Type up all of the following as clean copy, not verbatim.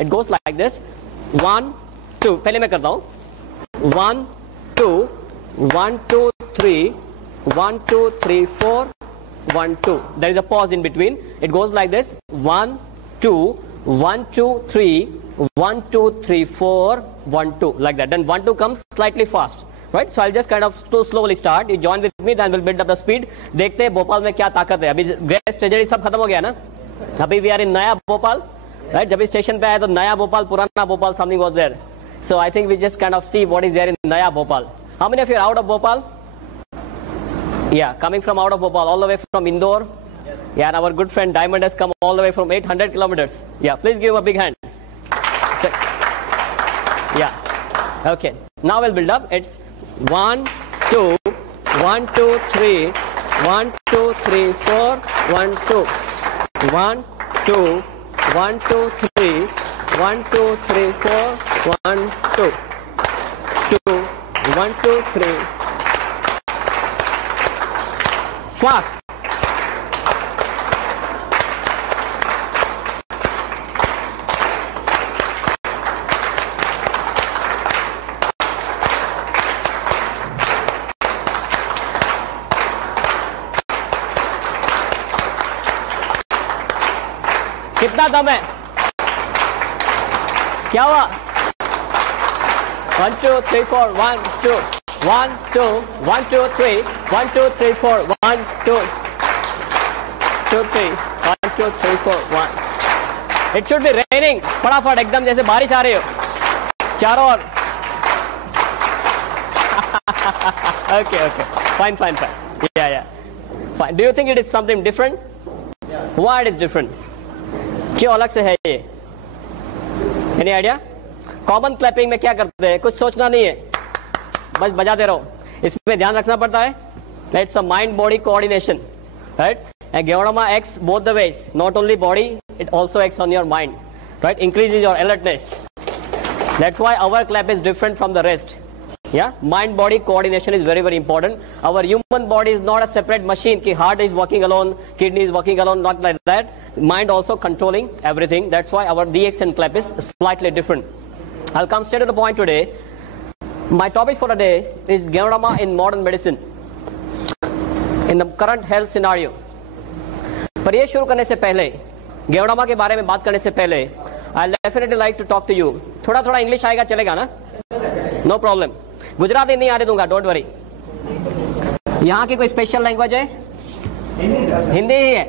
It goes like this 1 2, पहले मैं करता हूं 1 2 1 2 3 1 2 3 4 1 2. There is a pause in between. It goes like this 1 2 1 2 3 1 2 3 4 1 2, like that. Then 1 2 comes slightly fast, right? So I'll just kind of slowly start. You join with me, then we'll build up the speed. देखते हैं भोपाल में क्या ताकत है. अभी grace tragedy सब खत्म हो गया ना. अभी we are in नया भोपाल, right? जब इस स्टेशन पे आए तो नया भोपाल, पुराना Bhopal, something was there. So I think we just kind of see what is there in नया Bhopal. How many of you are out of Bhopal? Yeah, coming from out of Bhopal, all the way from Indore. Yes. Yeah, and our good friend Diamond has come all the way from 800 kilometers. Yeah, please give him a big hand. Yeah. Okay. Now we'll build up. It's 1 2 1 2 3 1 2 3 4 1 2 1 2 1 2 3 1 2 3 4 1 2 2 1 2 3 fast. कितना दम है? क्या हुआ? 1 2 3 4 1 2 1 2 1 2 3 1 2 3 4 1 2 2 3 1 2 3 4 1. It should be raining. फटाफट एकदम जैसे बारिश आ रही हो चारों ओर. Okay. Fine. Yeah. Fine. Do you think it is something different? Yeah. Why it is different? क्यों अलग से है ये? Any idea? कॉमन क्लैपिंग में क्या करते हैं? कुछ सोचना नहीं है, बस बजाते रहो. इसमें ध्यान रखना पड़ता है. It's a mind body coordination, right? And Geonama acts both the ways. Not only body, it also acts on your mind, right? Increases your alertness. That's why our clap is different from the rest. Yeah, mind body coordination is very important. Our human body is not a separate machine ki heart is working alone, kidney is working alone, not like that. Mind also controlling everything. That's why our DXN clap is slightly different. I'll come straight to the point today. My topic for today is Geonama in modern medicine in the current health scenario. पर ये शुरू करने से पहले, गेवड़ामा के बारे में बात करने से पहले, I definitely like to talk to you. थोड़ा इंग्लिश आएगा चलेगा ना? No problem. गुजराती नहीं आने दूंगा, डोंट वरी. यहाँ की कोई स्पेशल लैंग्वेज है? हिंदी ही है.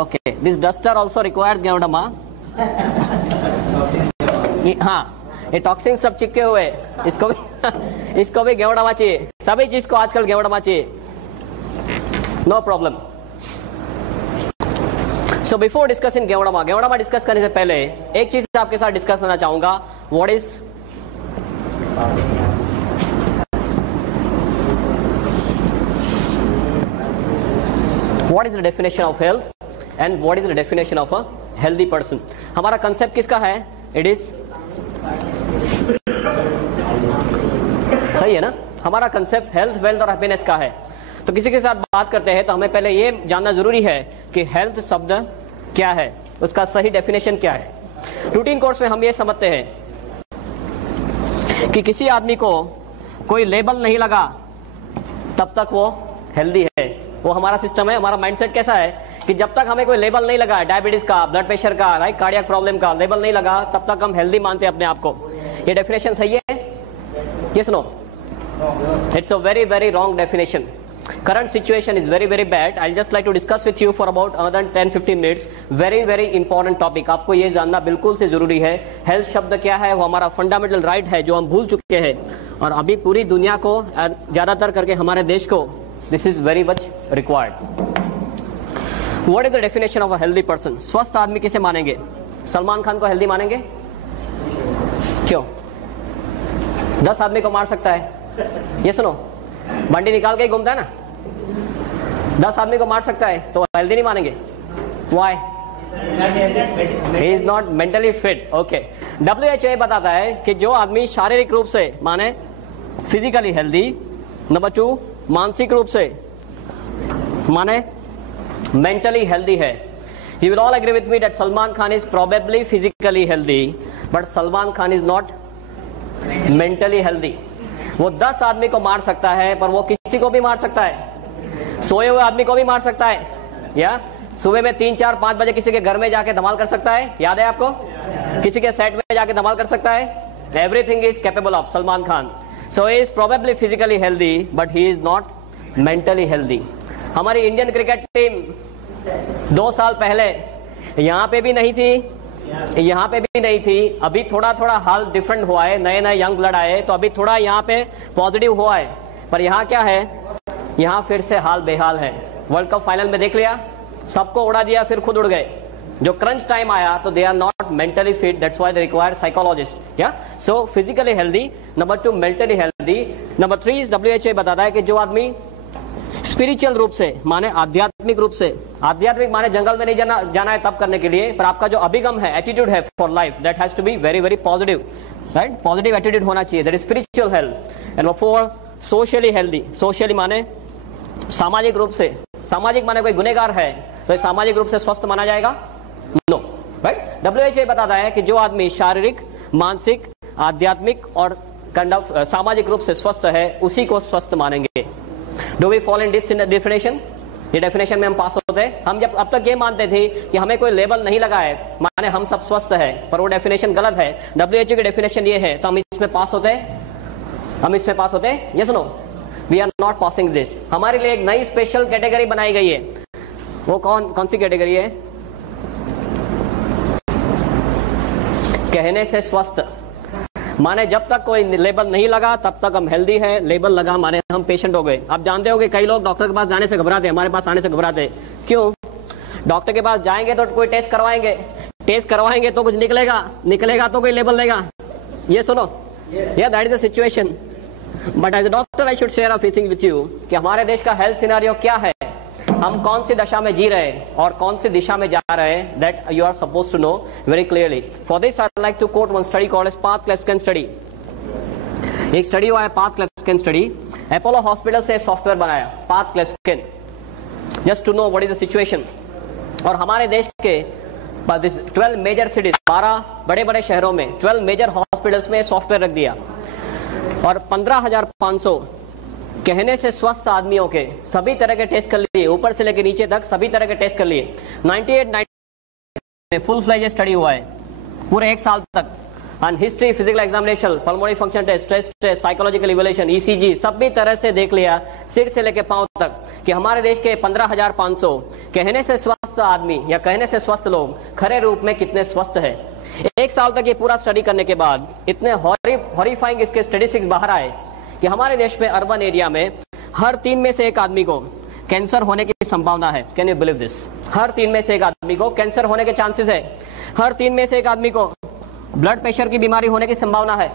Okay. This duster also requires Ganoderma. हाँ, ये टॉक्सिन सब चिपके हुए, इसको भी गेवड़ामा चाहिए. सभी चीज को आजकल गेवड़ामा चाहिए. No problem. So before discussing Ganoderma discuss करने से पहले एक चीज आपके साथ डिस्कस करना चाहूंगा. What is the definition of health and what is the definition of a healthy person. हमारा कंसेप्ट किसका है? इट इज सही है ना? हमारा कंसेप्ट हेल्थ, वेल्थ और हैप्पीनेस का है. तो किसी के साथ बात करते हैं तो हमें पहले ये जानना जरूरी है कि हेल्थ शब्द क्या है, उसका सही डेफिनेशन क्या है. रूटीन कोर्स में हम ये समझते हैं कि किसी आदमी को कोई लेबल नहीं लगा तब तक वो हेल्दी है. वो हमारा सिस्टम है. हमारा माइंडसेट कैसा है कि जब तक हमें कोई लेबल नहीं लगा, डायबिटीज का, ब्लड प्रेशर का, राइट, कार्डियक प्रॉब्लम का लेबल नहीं लगा, तब तक हम हेल्दी मानते हैं अपने आप को. ये डेफिनेशन सही है? Yes no? It's a very wrong definition. Current situation is very bad. I'll just like to discuss with you for about another 10-15 minutes. Very important topic. आपको ये जानना बिल्कुल से जरूरी है. हेल्थ शब्द क्या है? वो हमारा फंडामेंटल राइट है जो हम भूल चुके हैं, और अभी पूरी दुनिया को, ज्यादातर करके हमारे देश को, this is very much required. What is the definition of a healthy person? स्वस्थ आदमी किसे मानेंगे? सलमान खान को हेल्दी मानेंगे? क्यों? 10 आदमी को मार सकता है. ये सुनो, बंडी निकाल के ही घूमता है ना. 10 आदमी को मार सकता है तो हेल्दी नहीं मानेंगे. Why? He is not mentally fit. Okay. WHO बताता है कि जो आदमी शारीरिक रूप से, माने फिजिकली हेल्दी, नंबर 2 मानसिक रूप से, माने मेंटली हेल्दी है. You will all agree with me that Salman Khan is probably physically healthy, but Salman Khan is not mentally healthy. वो 10 आदमी को मार सकता है, पर वो किसी को भी मार सकता है, सोए हुए आदमी को भी मार सकता है, या सुबह में 3, 4, 5 बजे किसी के घर में जाके धमाल कर सकता है, याद है आपको? किसी के सेट में जाके धमाल कर सकता है. Everything is capable of Salman Khan. So he is probably physically healthy, but he is not mentally healthy. हमारी इंडियन क्रिकेट टीम 2 साल पहले यहाँ पे भी नहीं थी, यहाँ पे भी नहीं थी. अभी थोड़ा थोड़ा हाल डिफरेंट हुआ है, नए नए यंग ब्लड आए, तो अभी थोड़ा यहाँ पे पॉजिटिव हुआ है. पर यहाँ क्या है, यहाँ फिर से हाल बेहाल है. वर्ल्ड कप फाइनल में देख लिया, सबको उड़ा दिया, फिर खुद उड़ गए. जो क्रंच टाइम आया तो they are not mentally fit, that's why they require psychologist. या so physically healthy, number 2 mentally healthy. Number 3 WHO बताता है कि जो आदमी स्पिरिचुअल रूप से, माने आध्यात्मिक रूप से, आध्यात्मिक माने जंगल में नहीं जाना है तब करने के लिए, पर आपका जो अभिगम है, एटीट्यूड है for life, that has to be very very positive, right? Positive attitude होना चाहिए, that is spiritual health. And number 4 socially healthy. Socially माने सामाजिक रूप से, सामाजिक माने कोई गुनहगार है तो सामाजिक रूप से स्वस्थ माना जाएगा? No, right? WHO बताता है कि जो आदमी शारीरिक, मानसिक, आध्यात्मिक और सामाजिक रूप से स्वस्थ है, उसी को स्वस्थ मानेंगे. Do we follow in this definition? ये डेफिनेशन में हम पास होते हैं. हम जब अब तक ये मानते थे कि हमें कोई लेबल नहीं लगा है, माने हम सब स्वस्थ है, पर वो डेफिनेशन गलत है. WHO की डेफिनेशन ये है, तो हम इसमें पास होते हैं? हम इसमें पास होते हैं? Yes no? We are not passing this. हमारे लिए एक नई स्पेशल कैटेगरी बनाई गई है. वो कौन सी कैटेगरी है? कहने से स्वस्थ. माने जब तक कोई लेबल नहीं लगा तब तक हम हेल्दी है, लेबल लगा माने हम पेशेंट हो गए. आप जानते हो कि कई लोग डॉक्टर के पास जाने से घबराते हैं, हमारे पास आने से घबराते हैं. क्यों? डॉक्टर के पास जाएंगे तो कोई टेस्ट करवाएंगे, टेस्ट करवाएंगे तो कुछ निकलेगा तो कोई लेबल लेगा. ये सुनो, या that is the situation. But as a doctor I should share a few things with you कि हमारे देश का हेल्थ सिनेरियो क्या है, हम कौन सी दशा में जी रहे हैं और कौन सी दिशा में जा रहे हैं. That you are suppose to know very clearly. For this I like to quote one study called as path cleft scan study. एक स्टडी हुआ है path cleft scan study. Apollo hospital से सॉफ्टवेयर बनाया path cleft scan, just to know what is the situation. और हमारे देश के 12 major cities, 12 बड़े बड़े शहरों में 12 मेजर हॉस्पिटल्स में सॉफ्टवेयर रख दिया, और 15,500 कहने से स्वस्थ आदमियों के सभी तरह के टेस्ट कर लिए, ऊपर से लेकर नीचे तक सभी तरह के टेस्ट कर लिए. 98 में फुल फ्लेज स्टडी हुआ है पूरे 1 साल तक. On history, physical examination, pulmonary function test, stress test, psychological evaluation, ECG, सभी तरह से देख लिया सिर से लेकर पांव तक कि हमारे देश के 15,500 कहने से स्वस्थ आदमी या कहने से स्वस्थ लोग खरे रूप में कितने स्वस्थ है. 1 साल तक ये पूरा स्टडी करने के बाद इतने हॉरिफाइंग इसके स्टैटिस्टिक्स बाहर आए कि हमारे देश में अर्बन एरिया में हर 3 में से 1 आदमी को कैंसर होने की संभावना है. Can you believe this? हर 3 में से 1 आदमी को कैंसर होने के चांसेस है. हर 3 में से 1 आदमी को ब्लड प्रेशर की बीमारी होने की संभावना है.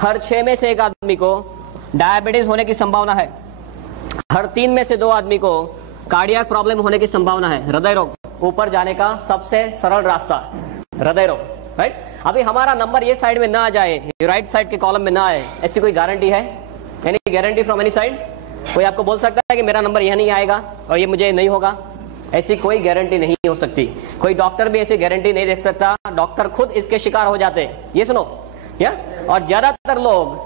हर 6 में से 1 आदमी को डायबिटीज होने की संभावना है. हर 3 में से 2 आदमी को कार्डियक प्रॉब्लम होने की संभावना है. हृदय रोग ऊपर जाने का सबसे सरल रास्ता हृदय रोग, राइट? अभी हमारा नंबर ये साइड में ना आ जाए, राइट साइड के कॉलम में ना आए, ऐसी कोई गारंटी है? Any guarantee from any side? कोई आपको बोल सकता है कि मेरा नंबर यह नहीं आएगा और ये मुझे नहीं होगा? ऐसी कोई गारंटी नहीं हो सकती. कोई डॉक्टर भी ऐसी गारंटी नहीं दे सकता. डॉक्टर खुद इसके शिकार हो जाते हैं. ये सुनो, या और ज्यादातर लोग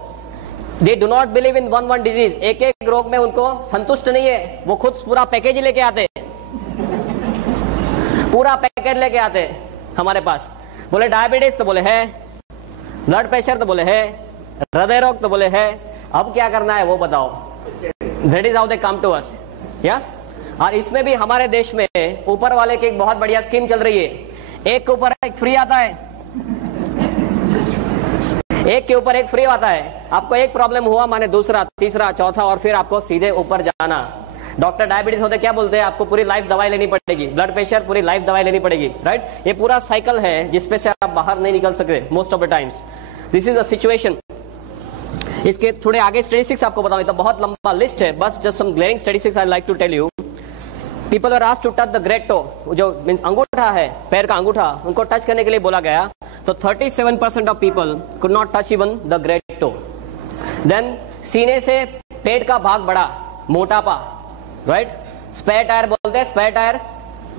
they do not believe in one disease. एक रोग में उनको संतुष्ट नहीं है, वो खुद पूरा पैकेज लेके आते, पूरा पैकेज लेके आते हमारे पास. बोले डायबिटीज तो बोले है, ब्लड प्रेशर तो बोले है, हृदय रोग तो बोले है. अब क्या करना है वो बताओ. That is how they come to us. या और इसमें भी हमारे देश में ऊपर वाले की एक बहुत बढ़िया स्कीम चल रही है. एक के ऊपर एक फ्री आता है, एक के ऊपर एक फ्री आता है. आपको एक प्रॉब्लम हुआ माने दूसरा, तीसरा, चौथा, और फिर आपको सीधे ऊपर जाना. डॉक्टर डायबिटीज होते क्या बोलते हैं? आपको पूरी लाइफ दवाई लेनी पड़ेगी. ब्लड प्रेशर पूरी लाइफ दवाई लेनी पड़ेगी, राइट? ये पूरा साइकिल है जिसपे से आप बाहर नहीं निकल सकते most of the times. This is the situation. इसके थोड़े आगे स्टैटिस्टिक्स आपको बताऊं, तो बहुत लंबा लिस्ट है, बस just some glaring statistics I like to tell you. People are asked to touch the great toe, जो मींस अंगूठा है, पैर का अंगूठा, उनको टच करने के लिए बोला गया. तो 37% of people could not touch even the great toe. Then सीने से पेट का भाग बड़ा, मोटापा, राइट? स्पेयर टायर बोलते हैं, स्पेयर टायर,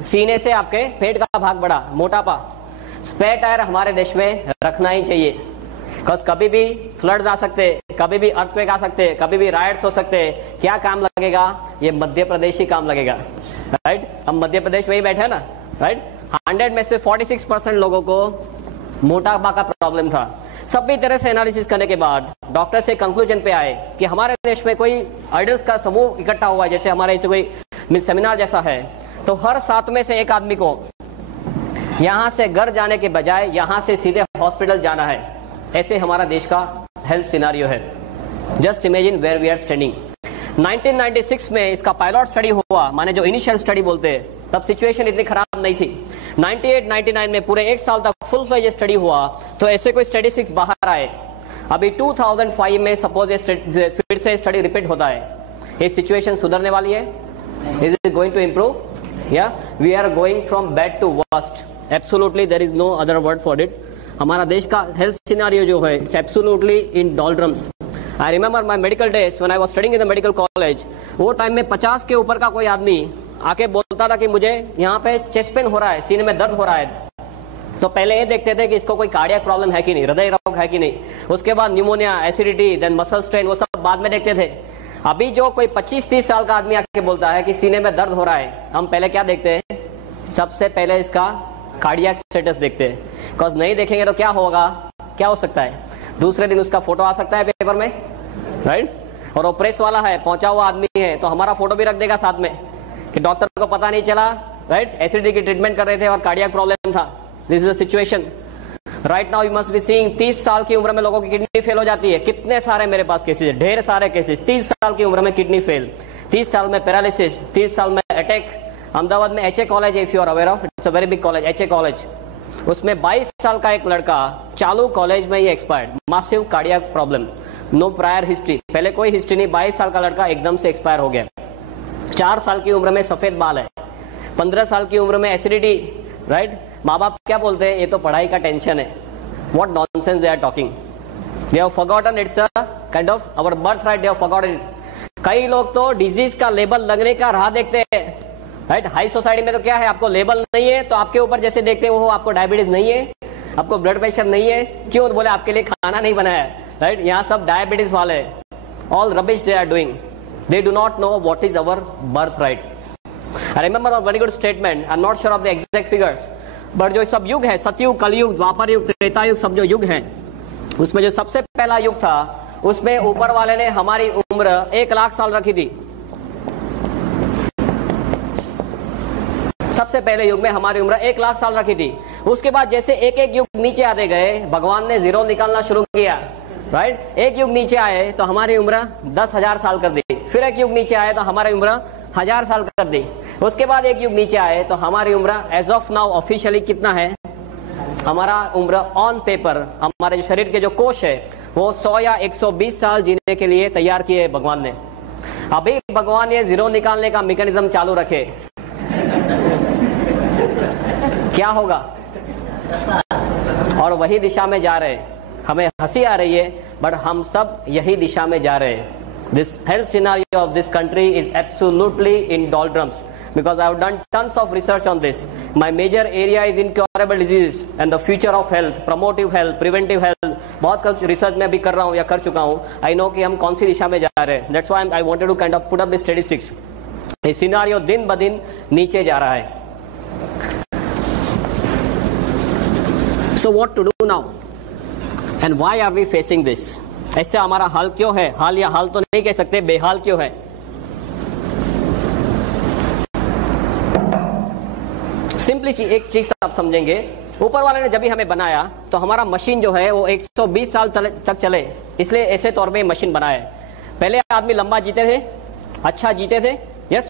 सीने से आपके पेट का भाग बढ़ा, मोटापा। स्पेयर टायर हमारे देश में रखना ही चाहिए, बिकॉज कभी भी फ्लड्स आ सकते, कभी भी अर्थक्वेक आ सकते, कभी भी राइट्स हो सकते। क्या काम लगेगा? ये मध्य प्रदेश ही काम लगेगा, राइट? हम मध्य प्रदेश में ही बैठे हैं ना, राइट? 100 में से 46% लोगों को मोटापा का प्रॉब्लम था। सभी तरह से एनालिसिस करने के बाद डॉक्टर से कंक्लूजन पे आए कि हमारे देश में कोई आइडल्स का समूह इकट्ठा हुआ है, जैसे हमारे इसे कोई सेमिनार जैसा है, तो हर 7 में से 1 आदमी को यहां से घर जाने के बजाय यहां से सीधे हॉस्पिटल जाना है। ऐसे हमारा देश का हेल्थ सिनारियो है। Just imagine where we are standing. 1996 में इसका पायलट स्टडी हुआ, माने जो इनिशियल स्टडी बोलते हैं, तब सिचुएशन इतनी खराब नहीं थी। 98-99 में पूरे 1 साल तक फुल फ्लेज स्टडी हुआ, तो ऐसे कोई स्टैटिस्टिक्स बाहर आए। अभी 2005 में सपोज फिर से स्टडी रिपीट होता है। ये सिचुएशन सुधरने वाली है? Is it going to improve? या we are going from bad to worst? Absolutely, there is no other word for it. हमारा देश का हेल्थ सिनेरियो जो है, it's absolutely in doldrums. I remember my medical days when I was studying in the medical college. वो time में 50 के ऊपर का कोई आदमी आके बोलता था कि मुझे यहाँ पे चेस्ट पेन हो रहा है, सीने में दर्द हो रहा है, तो पहले ये देखते थे कि इसको कोई कार्डियक प्रॉब्लम है कि नहीं, हृदय रोग है कि नहीं। उसके बाद pneumonia, acidity, then muscle strain, वो सब बाद में देखते थे। अभी जो कोई 25-30 साल का आदमी आके बोलता है कि सीने में दर्द हो रहा है, हम पहले क्या देखते हैं? सबसे पहले इसका कार्डियक स्टेटस देखते हैं। बिकॉज नहीं देखेंगे तो क्या होगा, क्या हो सकता है? दूसरे दिन उसका फोटो आ सकता है पेपर में, राइट? और वो प्रेस वाला है, पहुंचा हुआ आदमी है, तो हमारा फोटो भी रख देगा साथ में कि डॉक्टर को पता नहीं चला, राइट? एसिडिटी की ट्रीटमेंट कर रहे थे और कार्डियक प्रॉब्लम था। This is the situation right now. You must be seeing 30 साल की उम्र में लोगों की किडनी फेल हो जाती है। कितने सारे मेरे पास केसेस है, ढेर सारे केसेस। 30 साल की उम्र में किडनी फेल, 30 साल में पैरालिसिस, 30 साल में अटैक। अहमदाबाद में H A college, if you are aware of, it's a very big college, H A college. उसमें 22 साल का एक लड़का चालू कॉलेज में ही expired, massive cardiac problem, no prior history, पहले कोई हिस्ट्री नहीं। 22 साल का लड़का एकदम से एक्सपायर हो गया। 4 साल की उम्र में सफेद बाल है, 15 साल की उम्र में एसिडिटी, राइट? माँ बाप क्या बोलते हैं? ये तो पढ़ाई का टेंशन है। What nonsense they are talking. They have forgotten it's a kind of our birthright. They have forgotten it. कई लोग तो डिजीज का लेबल लगने का राह देखते हैं, राइट? हाई सोसाइटी में तो क्या है, आपको लेबल नहीं है तो आपके ऊपर जैसे देखते हो, आपको डायबिटीज नहीं है, आपको ब्लड प्रेशर नहीं है, क्यों? बोले आपके लिए खाना नहीं बनाया है, राइट? यहाँ सब डायबिटीज वाले, all rubbish they are doing. They do not know what is our birthright. I remember a very good statement. I'm not sure of the exact figures. But जो सब युग है, सतयुग, कलयुग, द्वापर युग, त्रेता युग, सब जो युग है, उसमें जो सबसे पहला युग था, उसमें ऊपर वाले ने हमारी उम्र 1 लाख साल रखी थी। सबसे पहले युग में हमारी उम्र 1 लाख साल रखी थी। उसके बाद जैसे एक एक युग नीचे आते गए, भगवान ने जीरो निकालना शुरू किया, राइट? एक युग नीचे आए तो हमारी उम्र 10,000 साल कर दी। फिर एक युग नीचे आए तो हमारी उम्र 1000 साल कर दी। उसके बाद एक युग नीचे आए तो हमारी उम्र एज ऑफ नाउ ऑफिशियली कितना है? हमारा उम्र ऑन पेपर, हमारे जो शरीर के जो कोश है, वो 100 या 120 साल जीने के लिए तैयार किए भगवान ने। अभी भगवान ये जीरो निकालने का मैकेनिज्म चालू रखे, क्या होगा? और वही दिशा में जा रहे। हमें हंसी आ रही है, बट हम सब यही दिशा में जा रहे हैं। This health scenario of this country is absolutely in doldrums because I have done tons of research on this. My major area is incurable diseases and the future of health, promotive health, preventive health. बहुत कुछ research में भी कर रहा हूँ या कर चुका हूँ। I know कि हम कौन सी दिशा में जा रहे हैं। That's why I wanted to kind of put up the statistics. ये सिनारियो दिन ब दिन नीचे जा रहा है। So what to do now? And why are we facing this? ऐसे हमारा हाल क्यों है? हाल या हाल तो नहीं कह सकते, बेहाल क्यों है? सिंपली एक चीज आप समझेंगे, ऊपर वाले ने जब भी हमें बनाया तो हमारा मशीन जो है वो 120 साल तक चले, इसलिए ऐसे तौर पे मशीन बनाया है। पहले आदमी लंबा जीते थे, अच्छा जीते थे, yes,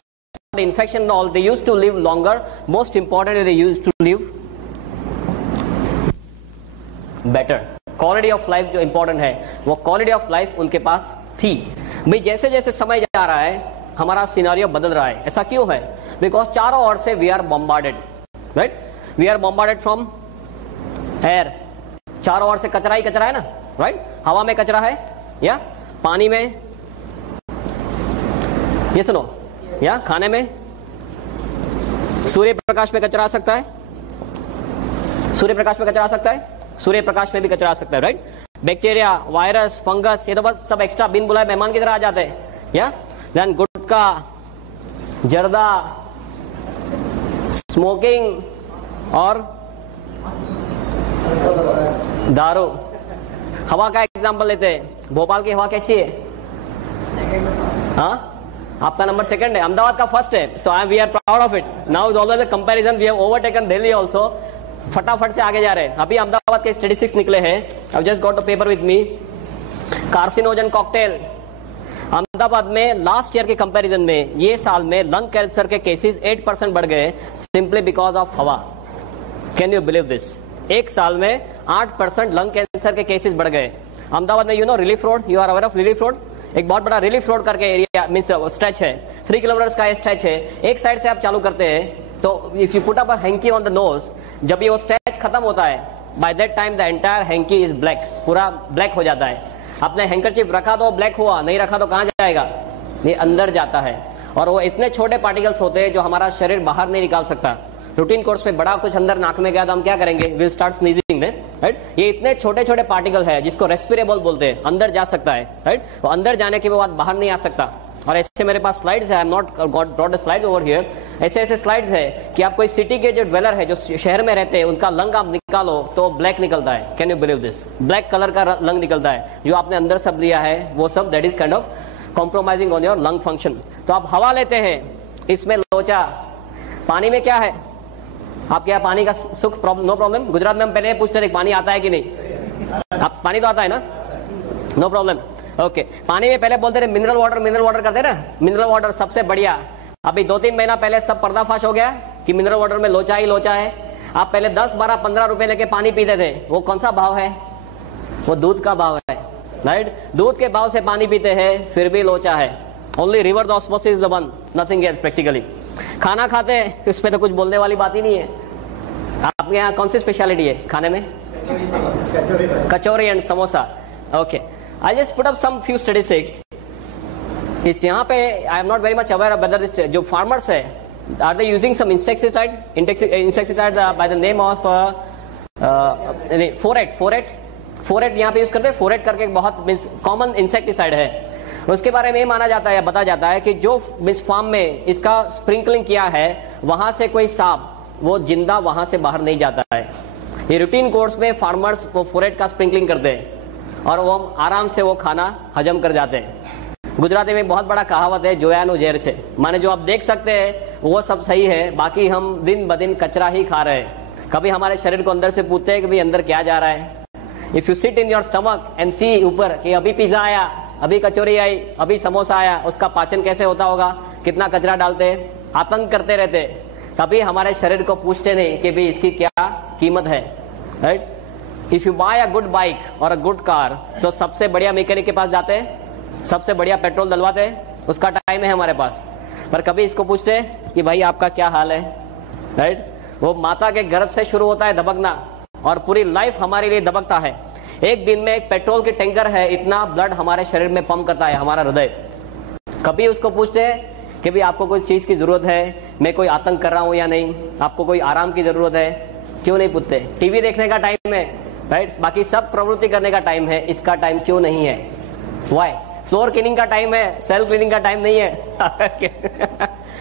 infection all, they used to live longer, most important they used to live better. Quality of life जो इंपॉर्टेंट है, वो क्वालिटी ऑफ लाइफ उनके पास थी। भाई जैसे जैसे समय जा रहा है हमारा सिनारियो बदल रहा है। ऐसा क्यों है? बिकॉज चारों ओर से we are bombarded, right? We are bombarded from air. चारों ओर से कचरा ही कचरा है ना, राइट? हवा में कचरा है, या पानी में, ये सुनो, या खाने में, सूर्य प्रकाश में कचरा आ सकता है, सूर्य प्रकाश में कचरा आ सकता है, सूर्य प्रकाश में भी कचरा आ सकता है, राइट। बैक्टीरिया, वायरस, फंगस, ये तो बस सब एक्स्ट्रा बिन बुलाए मेहमान की तरह आ जाते हैं, या देन गुटखा, जर्दा, स्मोकिंग और दारू। हवा का एग्जांपल लेते हैं, भोपाल की हवा कैसी है? हाँ, आपका नंबर सेकंड है, अहमदाबाद का फर्स्ट है, so we are proud of it. Now is always a comparison, we have overtaken Delhi also, फटाफट से आगे जा रहे हैं। अभी अहमदाबाद के स्टैटिस्टिक्स निकले हैं, I just got the paper with me. Carcinogen cocktail, Ahmedabad में लास्ट ईयर के कंपैरिजन में ये साल में लंग कैंसर के केसेस 8% बढ़ गए, सिंपली बिकॉज ऑफ हवा। Can you believe this? एक साल में 8% लंग कैंसर के केसेस बढ़ गए अहमदाबाद में। You know relief road, you are aware of relief road? एक बहुत बड़ा रिलीफ रोड करके एरिया मींस स्ट्रेच है, 3 किलोमीटर का स्ट्रेच है। एक साइड से आप चालू करते हैं तो if you put up a hanky on the nose, जब ये वो स्ट्रेच खत्म होता है, by that time the entire hanky is black, पूरा ब्लैक हो जाता है। आपने हैंकरचीफ रखा तो ब्लैक हुआ, नहीं रखा तो कहां जाएगा? ये अंदर जाता है। और वो इतने छोटे पार्टिकल्स होते हैं जो हमारा शरीर बाहर नहीं निकाल सकता। रूटीन कोर्स में बड़ा कुछ अंदर नाक में गया तो हम क्या करेंगे? Will start sneezing, right. ये इतने छोटे छोटे पार्टिकल है जिसको रेस्पिरेबल बोलते हैं, अंदर जा सकता है, राइट। वो अंदर जाने के बाद बाहर नहीं आ सकता। और ऐसे मेरे पास स्लाइड्स है, I am not brought the slides over here. ऐसे ऐसे स्लाइड्स है कि आप कोई सिटी के जो ड्वेलर है, जो शहर में रहते हैं, उनका लंग आप निकालो तो ब्लैक निकलता है। Can you believe this? Black colour का लंग निकलता है। जो आपने अंदर सब लिया है वो सब that is kind of compromising on your lung function. तो आप हवा लेते हैं, इसमें लोचा। पानी में क्या है? आपके यहाँ पानी का सुख नो प्रॉब्लम? गुजरात में हम पहले पूछते थे पानी आता है कि नहीं। आप पानी तो आता है ना, नो प्रॉब्लम, ओके। पानी में पहले बोलते थे मिनरल वाटर करते ना, मिनरल वाटर सबसे बढ़िया। अभी 2-3 महीना पहले सब पर्दाफाश हो गया कि मिनरल वाटर में लोचा ही लोचा है। आप पहले 10, 12, 15 रुपए लेके पानी पीते थे, वो कौन सा भाव है? वो दूध का भाव है, राइट। दूध के भाव से पानी पीते हैं, फिर भी लोचा है। Only reverse osmosis the one, nothing else practically. खाना खाते हैं, इसमें तो कुछ बोलने वाली बात ही नहीं है। आपके यहाँ कौन सी स्पेशलिटी है खाने में? Kachori and samosa, okay. I just put up some few statistics. इस यहाँ पे I am not very much aware of whether this जो फार्मर्स है, are they using some insecticide by the name of phorate यहाँ पे यूज करते हैं। फोरेट करके एक बहुत कॉमन इंसेक्टिसाइड है। उसके बारे में ये माना जाता है, बताया जाता है कि जो फार्म में इसका स्प्रिंकलिंग किया है, वहां से कोई सांप वो जिंदा वहां से बाहर नहीं जाता है। ये रूटीन कोर्स में फार्मर्स वो फोरेट का स्प्रिंकलिंग करते हैं और वो आराम से वो खाना हजम कर जाते हैं। गुजराती में बहुत बड़ा कहावत है, जोयानु जेर छे, माने जो आप देख सकते हैं वो सब सही है, बाकी हम दिन ब दिन कचरा ही खा रहे हैं। कभी हमारे शरीर को अंदर से पूछते हैं कि भाई अंदर क्या जा रहा है। If you sit in your stomach and see ऊपर कि अभी पिज्जा आया, अभी कचौरी आई, अभी समोसा आया, उसका पाचन कैसे होता होगा, कितना कचरा डालते, आतंक करते रहते, कभी हमारे शरीर को पूछते नहीं कि भाई इसकी क्या कीमत है, right. If you buy a good bike और अ गुड कार, तो सबसे बढ़िया मैकेनिक के पास जाते हैं, सबसे बढ़िया पेट्रोल डलवाते हैं, उसका टाइम है हमारे पास। पर कभी इसको पूछते कि भाई आपका क्या हाल है, राइट। वो माता के गर्भ से शुरू होता है दबकना और पूरी लाइफ हमारे लिए दबकता है। एक दिन में एक पेट्रोल की टैंकर है, इतना ब्लड हमारे शरीर में पंप करता है हमारा हृदय। कभी उसको पूछते हैं कि भाई आपको कोई चीज की जरूरत है, मैं कोई आतंक कर रहा हूं या नहीं, आपको कोई आराम की जरूरत है? क्यों नहीं पूछते? टीवी देखने का टाइम है, राइट, बाकी सब प्रवृत्ति करने का टाइम है, इसका टाइम क्यों नहीं है? व्हाई? फ्लोर क्लीनिंग का टाइम है, सेल्फ क्लीनिंग का टाइम नहीं है।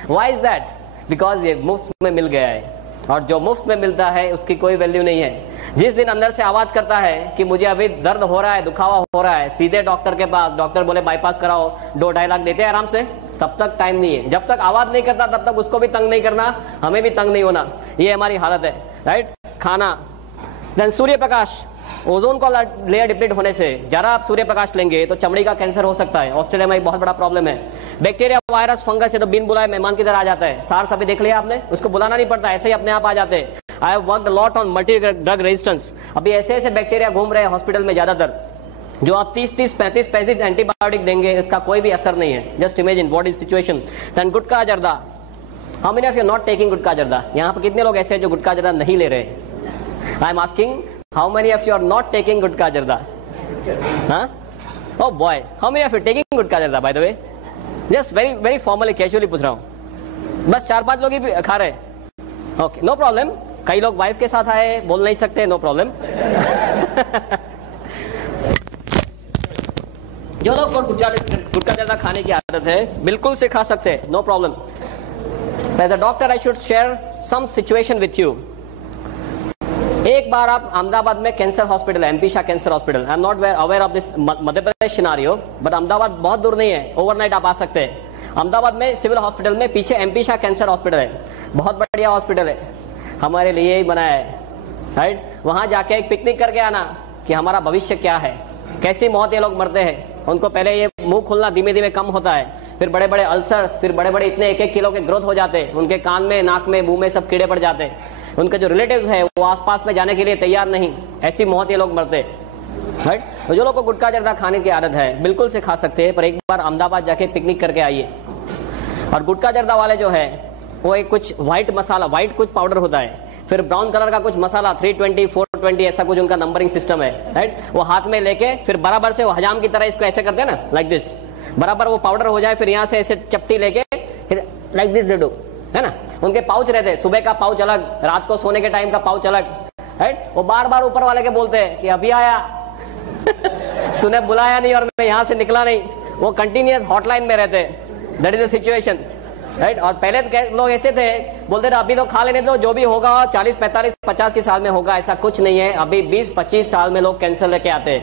Why is that? बिकॉज ये मुफ्त में मिल गया है, और जो मुफ्त में मिलता है उसकी कोई वैल्यू नहीं है। जिस दिन अंदर से आवाज करता है कि मुझे अभी दर्द हो रहा है, दुखावा हो रहा है, सीधे डॉक्टर के पास, डॉक्टर बोले बाईपास कराओ, 2-2.5 लाख देते हैं आराम से, तब तक टाइम नहीं है। जब तक आवाज नहीं करता तब तक उसको भी तंग नहीं करना, हमें भी तंग नहीं होना, ये हमारी हालत है, राइट। खाना, देन सूर्य प्रकाश, ओजोन का लेयर डिप्लीट होने से जरा आप सूर्य प्रकाश लेंगे तो चमड़ी का कैंसर हो सकता है। ऑस्ट्रेलिया में एक बहुत बड़ा प्रॉब्लम है। बैक्टीरिया, वायरस, फंगस, ये तो बिन बुलाए मेहमान की तरह आ जाता है। सार्स अभी देख लिया आपने, उसको बुलाना नहीं पड़ता, ऐसे ही अपने आप आ जाते हैं। I have worked a lot on multi drug resistance. अभी ऐसे ऐसे बैक्टीरिया घूम रहे हैं हॉस्पिटल में ज्यादातर, जो आप 30-30, 35 एंटीबायोटिक देंगे, इसका कोई भी असर नहीं है। Just imagine what is situation. Then gutkha zarda, how many of you not taking gutkha zarda? यहाँ पर कितने लोग ऐसे हैं जो गुटखा जर्दा नहीं ले रहे? I am asking how many of you are not taking गुटखा जर्दा? Huh? Oh boy, how many of you taking गुटखा जर्दा by the way? Just very very formally casually पूछ रहा हूँ, बस 4-5 लोग ही खा रहे, ओके, नो प्रॉब्लम। कई लोग वाइफ के साथ आए, बोल नहीं सकते, नो प्रॉब्लम। जो लोग को गुटखा जर्दा खाने की आदत है, बिल्कुल से खा सकते हैं, no problem. As a doctor I should share some situation with you. एक बार आप अहमदाबाद में कैंसर हॉस्पिटल है, MP Shah cancer hospital, I am not aware of this Madhya Pradesh scenario, but Ahmedabad बहुत दूर नहीं है, ओवरनाइट आप आ सकते हैं। अहमदाबाद में सिविल हॉस्पिटल में पीछे एमपी शाह कैंसर हॉस्पिटल है, बहुत बढ़िया हॉस्पिटल है, हमारे लिए ही बनाया है, राइट। वहां जाके एक पिकनिक करके आना कि हमारा भविष्य क्या है, कैसी मौत ये लोग मरते हैं। उनको पहले ये मुंह खुलना धीमे धीमे कम होता है, फिर बड़े बड़े अल्सर्स, फिर बड़े बड़े इतने 1-1 किलो के ग्रोथ हो जाते हैं, उनके कान में, नाक में, मुंह में सब कीड़े पड़ जाते हैं। उनके जो रिलेटिव्स है वो आसपास में जाने के लिए तैयार नहीं, ऐसी मौत ये लोग मरते हैं, राइट। तो जो लोग को गुटखा जर्दा खाने की आदत है बिल्कुल से खा सकते हैं, पर एक बार अहमदाबाद जाके पिकनिक करके आइए। और गुटखा जर्दा वाले जो है वो एक कुछ व्हाइट मसाला, व्हाइट कुछ पाउडर होता है, फिर ब्राउन कलर का कुछ मसाला 320 420 ऐसा कुछ उनका नंबरिंग सिस्टम है, राइट। वो हाथ में लेके फिर बराबर से वो हजाम की तरह इसको ऐसे करते हैं ना, लाइक दिस, बराबर वो पाउडर हो जाए, फिर यहाँ से ऐसे चपटी लेके फिर लाइक दिस दे दो, है ना। उनके पाउच रहते, सुबह का पाउच अलग, रात को सोने के टाइम का पाउच अलग, राइट। वो बार बार ऊपर वाले के बोलते हैं कि अभी आया तूने बुलाया नहीं और मैं यहाँ से निकला नहीं। वो कंटिन्यूअस हॉटलाइन में रहते, that is the situation, right. और पहले तो लोग ऐसे थे, बोलते थे अभी तो खा लेने दो, जो भी होगा 40 45 50 के साल में होगा, ऐसा कुछ नहीं है। अभी 20-25 साल में लोग कैंसर लेके आते हैं,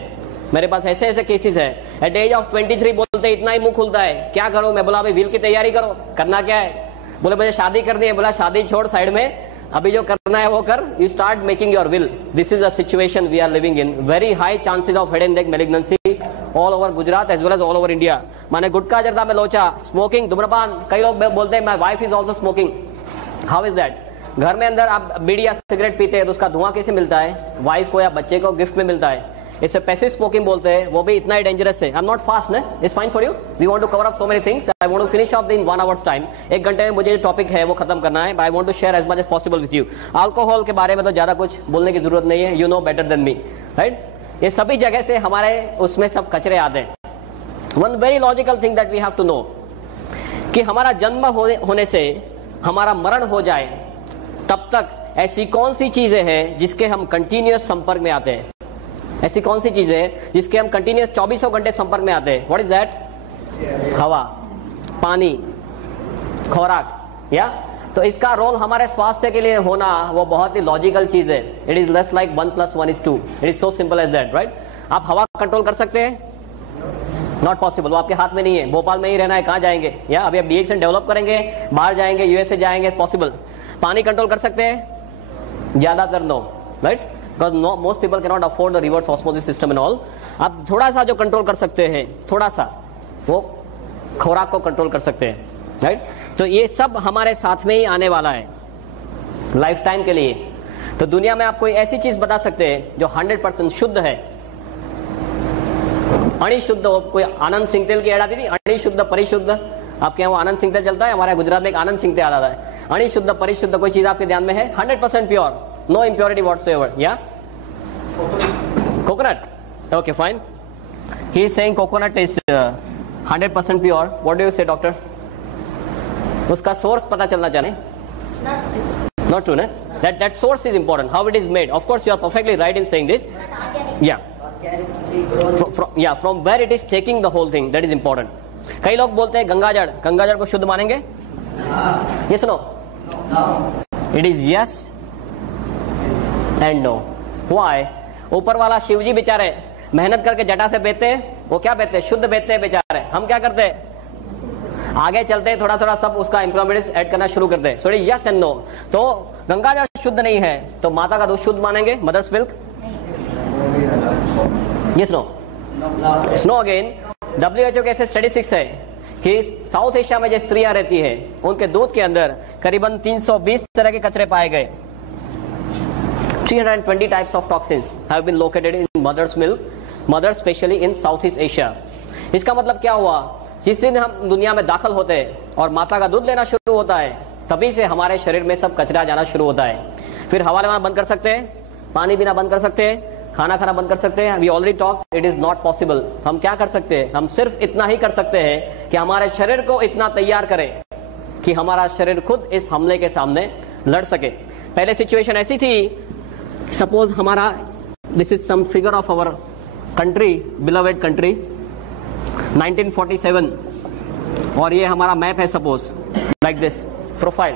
मेरे पास ऐसे ऐसे केसेस है। एट एज ऑफ 23 बोलते इतना ही मुंह खुलता है, क्या करो। मैं बोला अभी व्हील की तैयारी करो, करना क्या है। बोले मुझे शादी करनी है, बोला शादी छोड़ साइड में, अभी जो करना है वो कर, you start making your will. This is a situation we are living in, very high chances of head and neck malignancy all over Gujarat as well as all over India. माने गुटखा जर्दा में लोचा, स्मोकिंग, धूम्रपान, कई लोग बोलते हैं my wife is also smoking, how is that. घर में अंदर आप बीड़ी या सिगरेट पीते हैं तो उसका धुआं कैसे मिलता है, वाइफ को या बच्चे को गिफ्ट में मिलता है, इसे पैसिव स्मोकिंग बोलते हैं, वो भी इतना ही डेंजरस है। आई एम नॉट फास्ट ना, it's fine for you, we want to cover up so many things, I want to finish off in 1 hours time. 1 घंटे में मुझे जो टॉपिक है वो खत्म करना है, I want to share as much as possible with you. Alcohol के बारे में तो ज्यादा कुछ बोलने की जरूरत नहीं है, you know better than me, right. ये सभी जगह से हमारे उसमें सब कचरे आते हैं। One very logical thing that we have to know कि हमारा जन्म होने से हमारा मरण हो जाए तब तक ऐसी कौन सी चीजें हैं जिसके हम कंटिन्यूअस संपर्क में आते हैं, ऐसी कौन सी चीजें हैं जिसके हम कंटिन्यूअस 24 घंटे संपर्क में आते हैं। व्हाट इज दैट, हवा, पानी, खुराक, या तो इसका रोल हमारे स्वास्थ्य के लिए होना वो बहुत ही लॉजिकल चीज है। It is less like 1 + 1 = 2, it is so simple as that, right. आप हवा कंट्रोल कर सकते हैं, नॉट पॉसिबल, वो आपके हाथ में नहीं है। भोपाल में ही रहना है, कहाँ जाएंगे, या अभी आप डीएक्सन डेवलप करेंगे, बाहर जाएंगे, यूएसए जाएंगे, पॉसिबल। पानी कंट्रोल कर सकते हैं, ज्यादातर no, right, because most people can not afford the reverse osmosis system and all. आप थोड़ा सा जो कंट्रोल कर सकते हैं, थोड़ा सा, वो खुराक को कंट्रोल कर सकते हैं, राइट। तो ये सब हमारे साथ में ही आने वाला है लाइफ टाइम के लिए। तो दुनिया में आप कोई ऐसी चीज बता सकते हैं जो 100% शुद्ध है, अणिशुद्ध हो। कोई आनंद सिंह तेल की एड आती थी, अणिशुद्ध परिशुद्ध, आपके यहाँ वो आनंद सिंह तेल चलता है, हमारे गुजरात में एक आनंद सिंह तेल आता है। अणिशुद्ध परिशुद्ध कोई चीज आपके ध्यान में है, 100% प्योर, नो इम्प्योरिटी व्हाटसोएवर, या coconut, okay fine, he is saying coconut is 100% pure. What do you say doctor, उसका सोर्स पता चलना चाहिए, नॉट ट्रू ना, that source is important, how it is made. Of course you are perfectly right in saying this, या from where it is taking the whole thing, that is important. कई लोग बोलते हैं गंगाजल को शुद्ध मानेंगे, yes no, it is yes and no. Why? ऊपर वाला शिव जी बेचारे मेहनत करके जटा से बेचते हैं, वो क्या बेचते हैं, शुद्ध बेचते हैं बेचारे। हम क्या करते हैं, आगे चलते हैं थोड़ा थोड़ा सब उसका इम्प्योरिटीज ऐड करना शुरू करते हैं। So it is yes and no. तो गंगाजल शुद्ध नहीं है तो माता का दूध शुद्ध मानेंगे, mother's milk, yes no, no again. WHO के ऐसे स्टैटिस्टिक्स है कि साउथ एशिया में जो स्त्रियां रहती है उनके दूध के अंदर करीबन 320 तरह के कचरे पाए गए। 320 types of toxins have been located in mother's milk, mother especially in Southeast Asia. इसका मतलब क्या हुआ, जिस दिन हम दुनिया में दाखिल होते हैं और माता का दूध लेना शुरू होता है तभी से हमारे शरीर में सब कचरा जाना शुरू होता है। फिर हवा लेना बंद कर सकते हैं, पानी पीना बंद कर सकते हैं, खाना खाना बंद कर सकते हैं। We already talk, it is not possible. हम क्या कर सकते हैं, हम सिर्फ इतना ही कर सकते हैं कि हमारे शरीर को इतना तैयार करें कि हमारा शरीर खुद इस हमले के सामने लड़ सके। पहले सिचुएशन ऐसी थी, सपोज हमारा this is some figure of our country, beloved country, 1947, और ये हमारा मैप है सपोज लाइक दिस प्रोफाइल।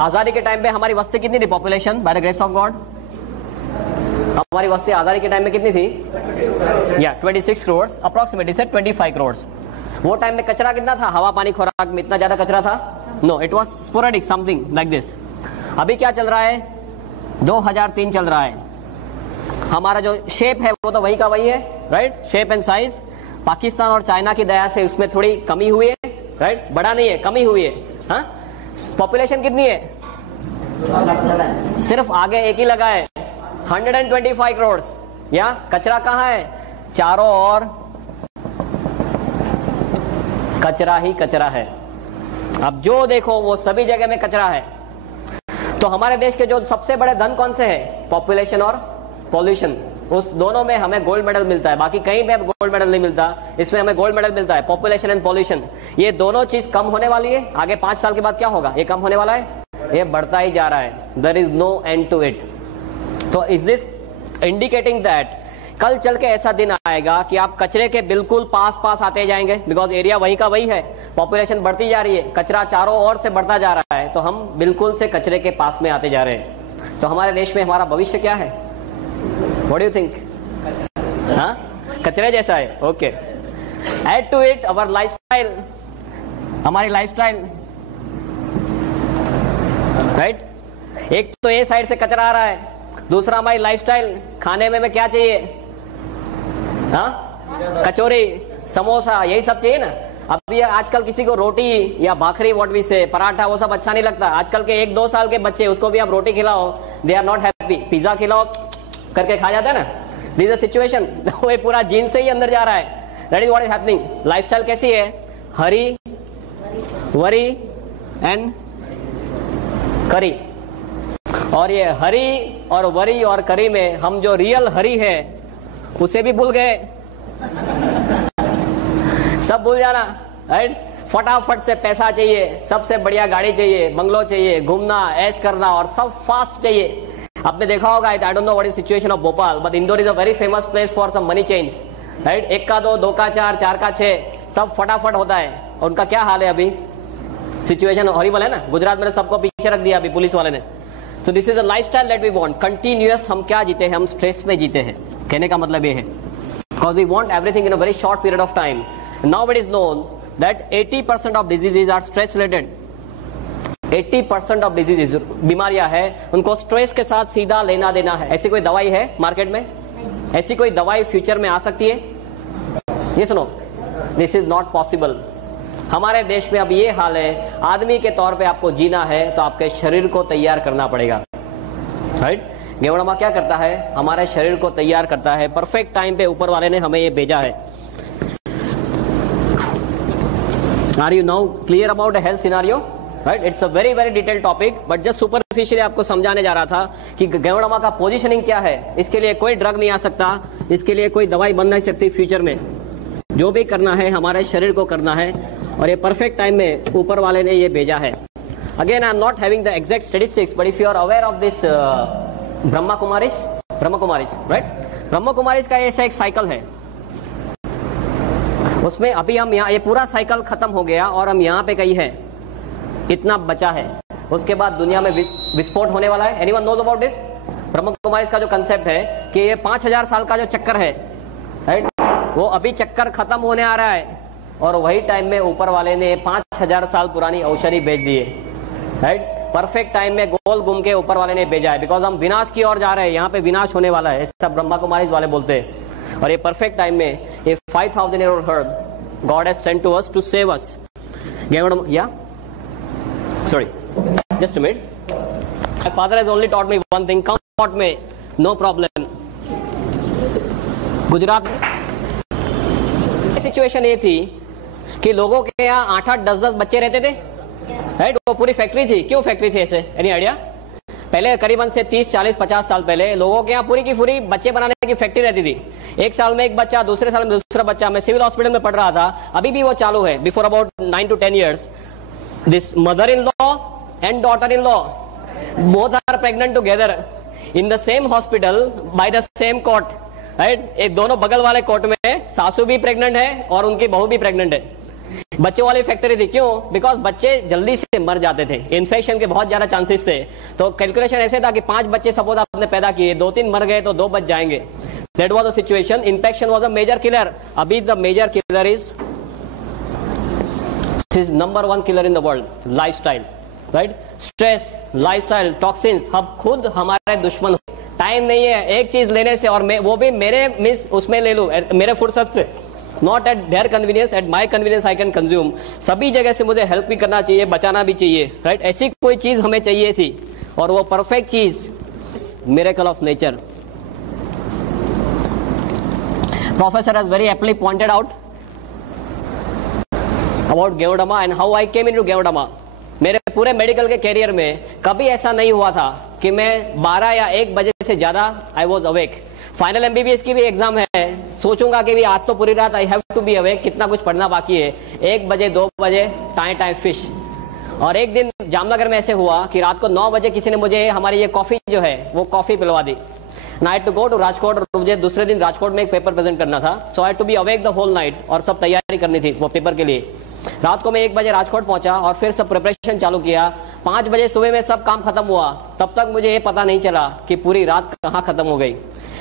आजादी के टाइम पे हमारी वस्ती कितनी थी, population by the grace of God? हमारी वस्ती आजादी के टाइम में कितनी थी? 26 करोड़ अप्रोक्सीमेटली से 25 करोड़। वो टाइम में कचरा कितना था, हवा पानी खुराक में इतना ज्यादा कचरा था? No, it was sporadic something like this. अभी क्या चल रहा है, 2003 चल रहा है। हमारा जो शेप है वो तो वही का वही है, right, shape and size. Pakistan और चाइना की दया से उसमें थोड़ी कमी हुई है, राइट, बड़ा नहीं है, कमी हुई है। हाँ, पॉपुलेशन कितनी है? सिर्फ आगे एक ही लगा है, 125 करोड़। या कचरा कहाँ है? चारों ओर कचरा ही कचरा है। अब जो देखो वो सभी जगह में कचरा है। तो हमारे देश के जो सबसे बड़े धन कौन से हैं? पॉपुलेशन और पॉल्यूशन। उस दोनों में हमें गोल्ड मेडल मिलता है, बाकी कहीं पे गोल्ड मेडल नहीं मिलता, इसमें हमें गोल्ड मेडल मिलता है, पॉपुलेशन एंड पॉल्यूशन। ये दोनों चीज कम होने वाली है। आगे 5 साल के बाद क्या होगा? ये कम होने वाला है, ये बढ़ता ही जा रहा है। There is no end to it. तो इज दिस इंडिकेटिंग दैट कल चल के ऐसा दिन आएगा कि आप कचरे के बिल्कुल पास पास आते जाएंगे, बिकॉज एरिया वही का वही है, पॉपुलेशन बढ़ती जा रही है, कचरा चारों ओर से बढ़ता जा रहा है, तो हम बिल्कुल से कचरे के पास में आते जा रहे हैं। तो हमारे देश में हमारा भविष्य क्या है? What do you think? हाँ, कचरे जैसा है। Okay, add to it our lifestyle, हमारी लाइफस्टाइल, राइट। एक तो ये साइड से कचरा आ रहा है, दूसरा हमारी लाइफस्टाइल। खाने में क्या चाहिए? हाँ, कचौरी, समोसा, यही सब चाहिए ना। अब ये आजकल किसी को रोटी या भाखरी, व्हाट वी से, पराठा, वो सब अच्छा नहीं लगता। आजकल के 1-2 साल के बच्चे, उसको भी आप रोटी खिलाओ, they are not happy. Pizza खिलाओ करके खा जाता है ना। This is situation. वो पूरा जीन से ही अंदर जा रहा है। That is what is happening. Lifestyle कैसी है? हरी, वरी एंड करी। और ये हरी और वरी और करी में हम जो रियल हरी है उसे भी भूल गए। सब भूल जाना, राइट। फटाफट से पैसा चाहिए, सबसे बढ़िया गाड़ी चाहिए, बंगलो चाहिए, घूमना, ऐश करना, और सब फास्ट चाहिए। आपने देखा होगा, I don't know what is situation of Bhopal, but Indore is a very famous place for some money change, right. 1 का 2, 2 का 4, 4 का 6, सब फटाफट होता है। और उनका क्या हाल है अभी? सिचुएशन हॉरिबल है ना। गुजरात में सबको पीछे रख दिया अभी पुलिस वाले ने। So this is a lifestyle that we want. Continuous हम क्या जीते हैं? हम स्ट्रेस में जीते हैं। कहने का मतलब ये है, because we want everything in a very short period of time. Now it is known that 80% of diseases are stress related. 80% of diseases, बीमारियां हैं, उनको स्ट्रेस के साथ सीधा लेना देना है। ऐसी कोई दवाई है मार्केट में? ऐसी कोई दवाई फ्यूचर में आ सकती है? ये सुनो, दिस इज नॉट पॉसिबल। हमारे देश में अब ये हाल है, आदमी के तौर पे आपको जीना है तो आपके शरीर को तैयार करना पड़ेगा, राइट। गेवड़मा क्या करता है? हमारे शरीर को तैयार करता है। परफेक्ट टाइम पे ऊपर वाले ने हमें ये भेजा है। Are you now clear about the health scenario? Right, it's a very very detail topic, but just superficially आपको समझाने जा रहा था कि गेवड़मा का पोजीशनिंग क्या है। इसके लिए कोई ड्रग नहीं आ सकता, इसके लिए कोई दवाई बन नहीं सकती फ्यूचर में। जो भी करना है हमारे शरीर को करना है, और ये परफेक्ट टाइम में ऊपर वाले ने ये भेजा है। Again I am not having the exact statistics, but if you are aware of this Brahma Kumaris, right, Brahma Kumaris का ऐसा एक साइकिल है। उसमें अभी हम यहाँ, ये पूरा साइकिल खत्म हो गया और हम यहाँ पे कहीं है, इतना बचा है। उसके बाद दुनिया में विस्फोट होने वाला है। Anyone knows about this? Brahma Kumaris का जो कंसेप्ट है कि ये 5000 साल का जो चक्कर है, राइट, वो अभी चक्कर खत्म होने आ रहा है, और वही टाइम में ऊपर वाले ने 5000 साल पुरानी औषधि भेज दी है, राइट। परफेक्ट टाइम में गोल घूम के ऊपर वाले ने भेजा है, बिकॉज हम विनाश की ओर जा रहे हैं, यहाँ पे विनाश होने वाला है, ऐसा ब्रह्मा कुमारीज वाले बोलते हैं। और ये परफेक्ट टाइम में ये 5000 year old herb God has sent to us to save us. Yeah? Sorry, just a minute. My father has only taught me one thing, come taught me, no problem. Gujarat में situation ये थी कि लोगों के यहाँ 8-8, 10-10 बच्चे रहते थे, राइट। वो पूरी फैक्ट्री थी। क्यों फैक्ट्री थी ऐसे? Any idea? पहले करीबन से 30, 40, 50 साल पहले लोगों के यहाँ पूरी की पूरी बच्चे बनाने की फैक्ट्री रहती थी। एक साल में एक बच्चा, दूसरे साल में दूसरा बच्चा। मैं सिविल हॉस्पिटल में पढ़ रहा था, अभी भी वो चालू है। Before about 9 to 10 years, this mother in law and daughter-in-law, both are pregnant together in the same hospital by the same court, right? एक दोनों बगल वाले कोर्ट में सासू भी प्रेग्नेंट है और उनकी बहू भी प्रेग्नेंट है। बच्चों वाली फैक्ट्री थी, क्यों? बिकॉज बच्चे जल्दी से मर जाते थे, इन्फेक्शन के बहुत ज्यादा चांसेस थे। तो कैलकुलेशन ऐसे था कि 5 बच्चे सपोज आपने पैदा किए, 2-3 मर गए तो 2 बच जाएंगे। That was the situation. Infection was a major killer. अभी the major killer is number 1 killer in the world, lifestyle, right? Stress, lifestyle, toxins, हम खुद हमारे दुश्मन। टाइम नहीं है एक चीज लेने से, और वो भी मेरे मिस उसमें ले लूं, मेरे फुर्सत से, not at their convenience, at my convenience I can consume. सभी जगह से मुझे हेल्प भी करना चाहिए, बचाना भी चाहिए, राइट? ऐसी कोई चीज हमें चाहिए थी, और वो परफेक्ट चीज, miracle of nature. Professor has very aptly pointed out about Ganoderma and how I came into Ganoderma. मेरे पूरे मेडिकल के कैरियर में कभी ऐसा नहीं हुआ था कि मैं 12 या 1 बजे से ज्यादा I was awake. Final MBBS की भी एग्जाम है, सोचूंगा कि भी आज तो पूरी रात I have to be awake, कितना कुछ पढ़ना बाकी है। 1 बजे 2 बजे टाइम फिश। और एक दिन जामनगर में ऐसे हुआ कि रात को 9 बजे किसी ने मुझे हमारी ये कॉफी जो है वो कॉफी पिलवा दी। Night to go to Rajkot, और मुझे दूसरे दिन राजकोट में एक पेपर प्रेजेंट करना था, so I to be awake the whole night, और सब तैयारी करनी थी वो पेपर के लिए। रात को मैं 1 बजे राजकोट पहुंचा और फिर सब प्रिपरेशन चालू किया। 5 बजे सुबह में सब काम खत्म हुआ, तब तक मुझे ये पता नहीं चला कि पूरी रात कहाँ खत्म हो गई।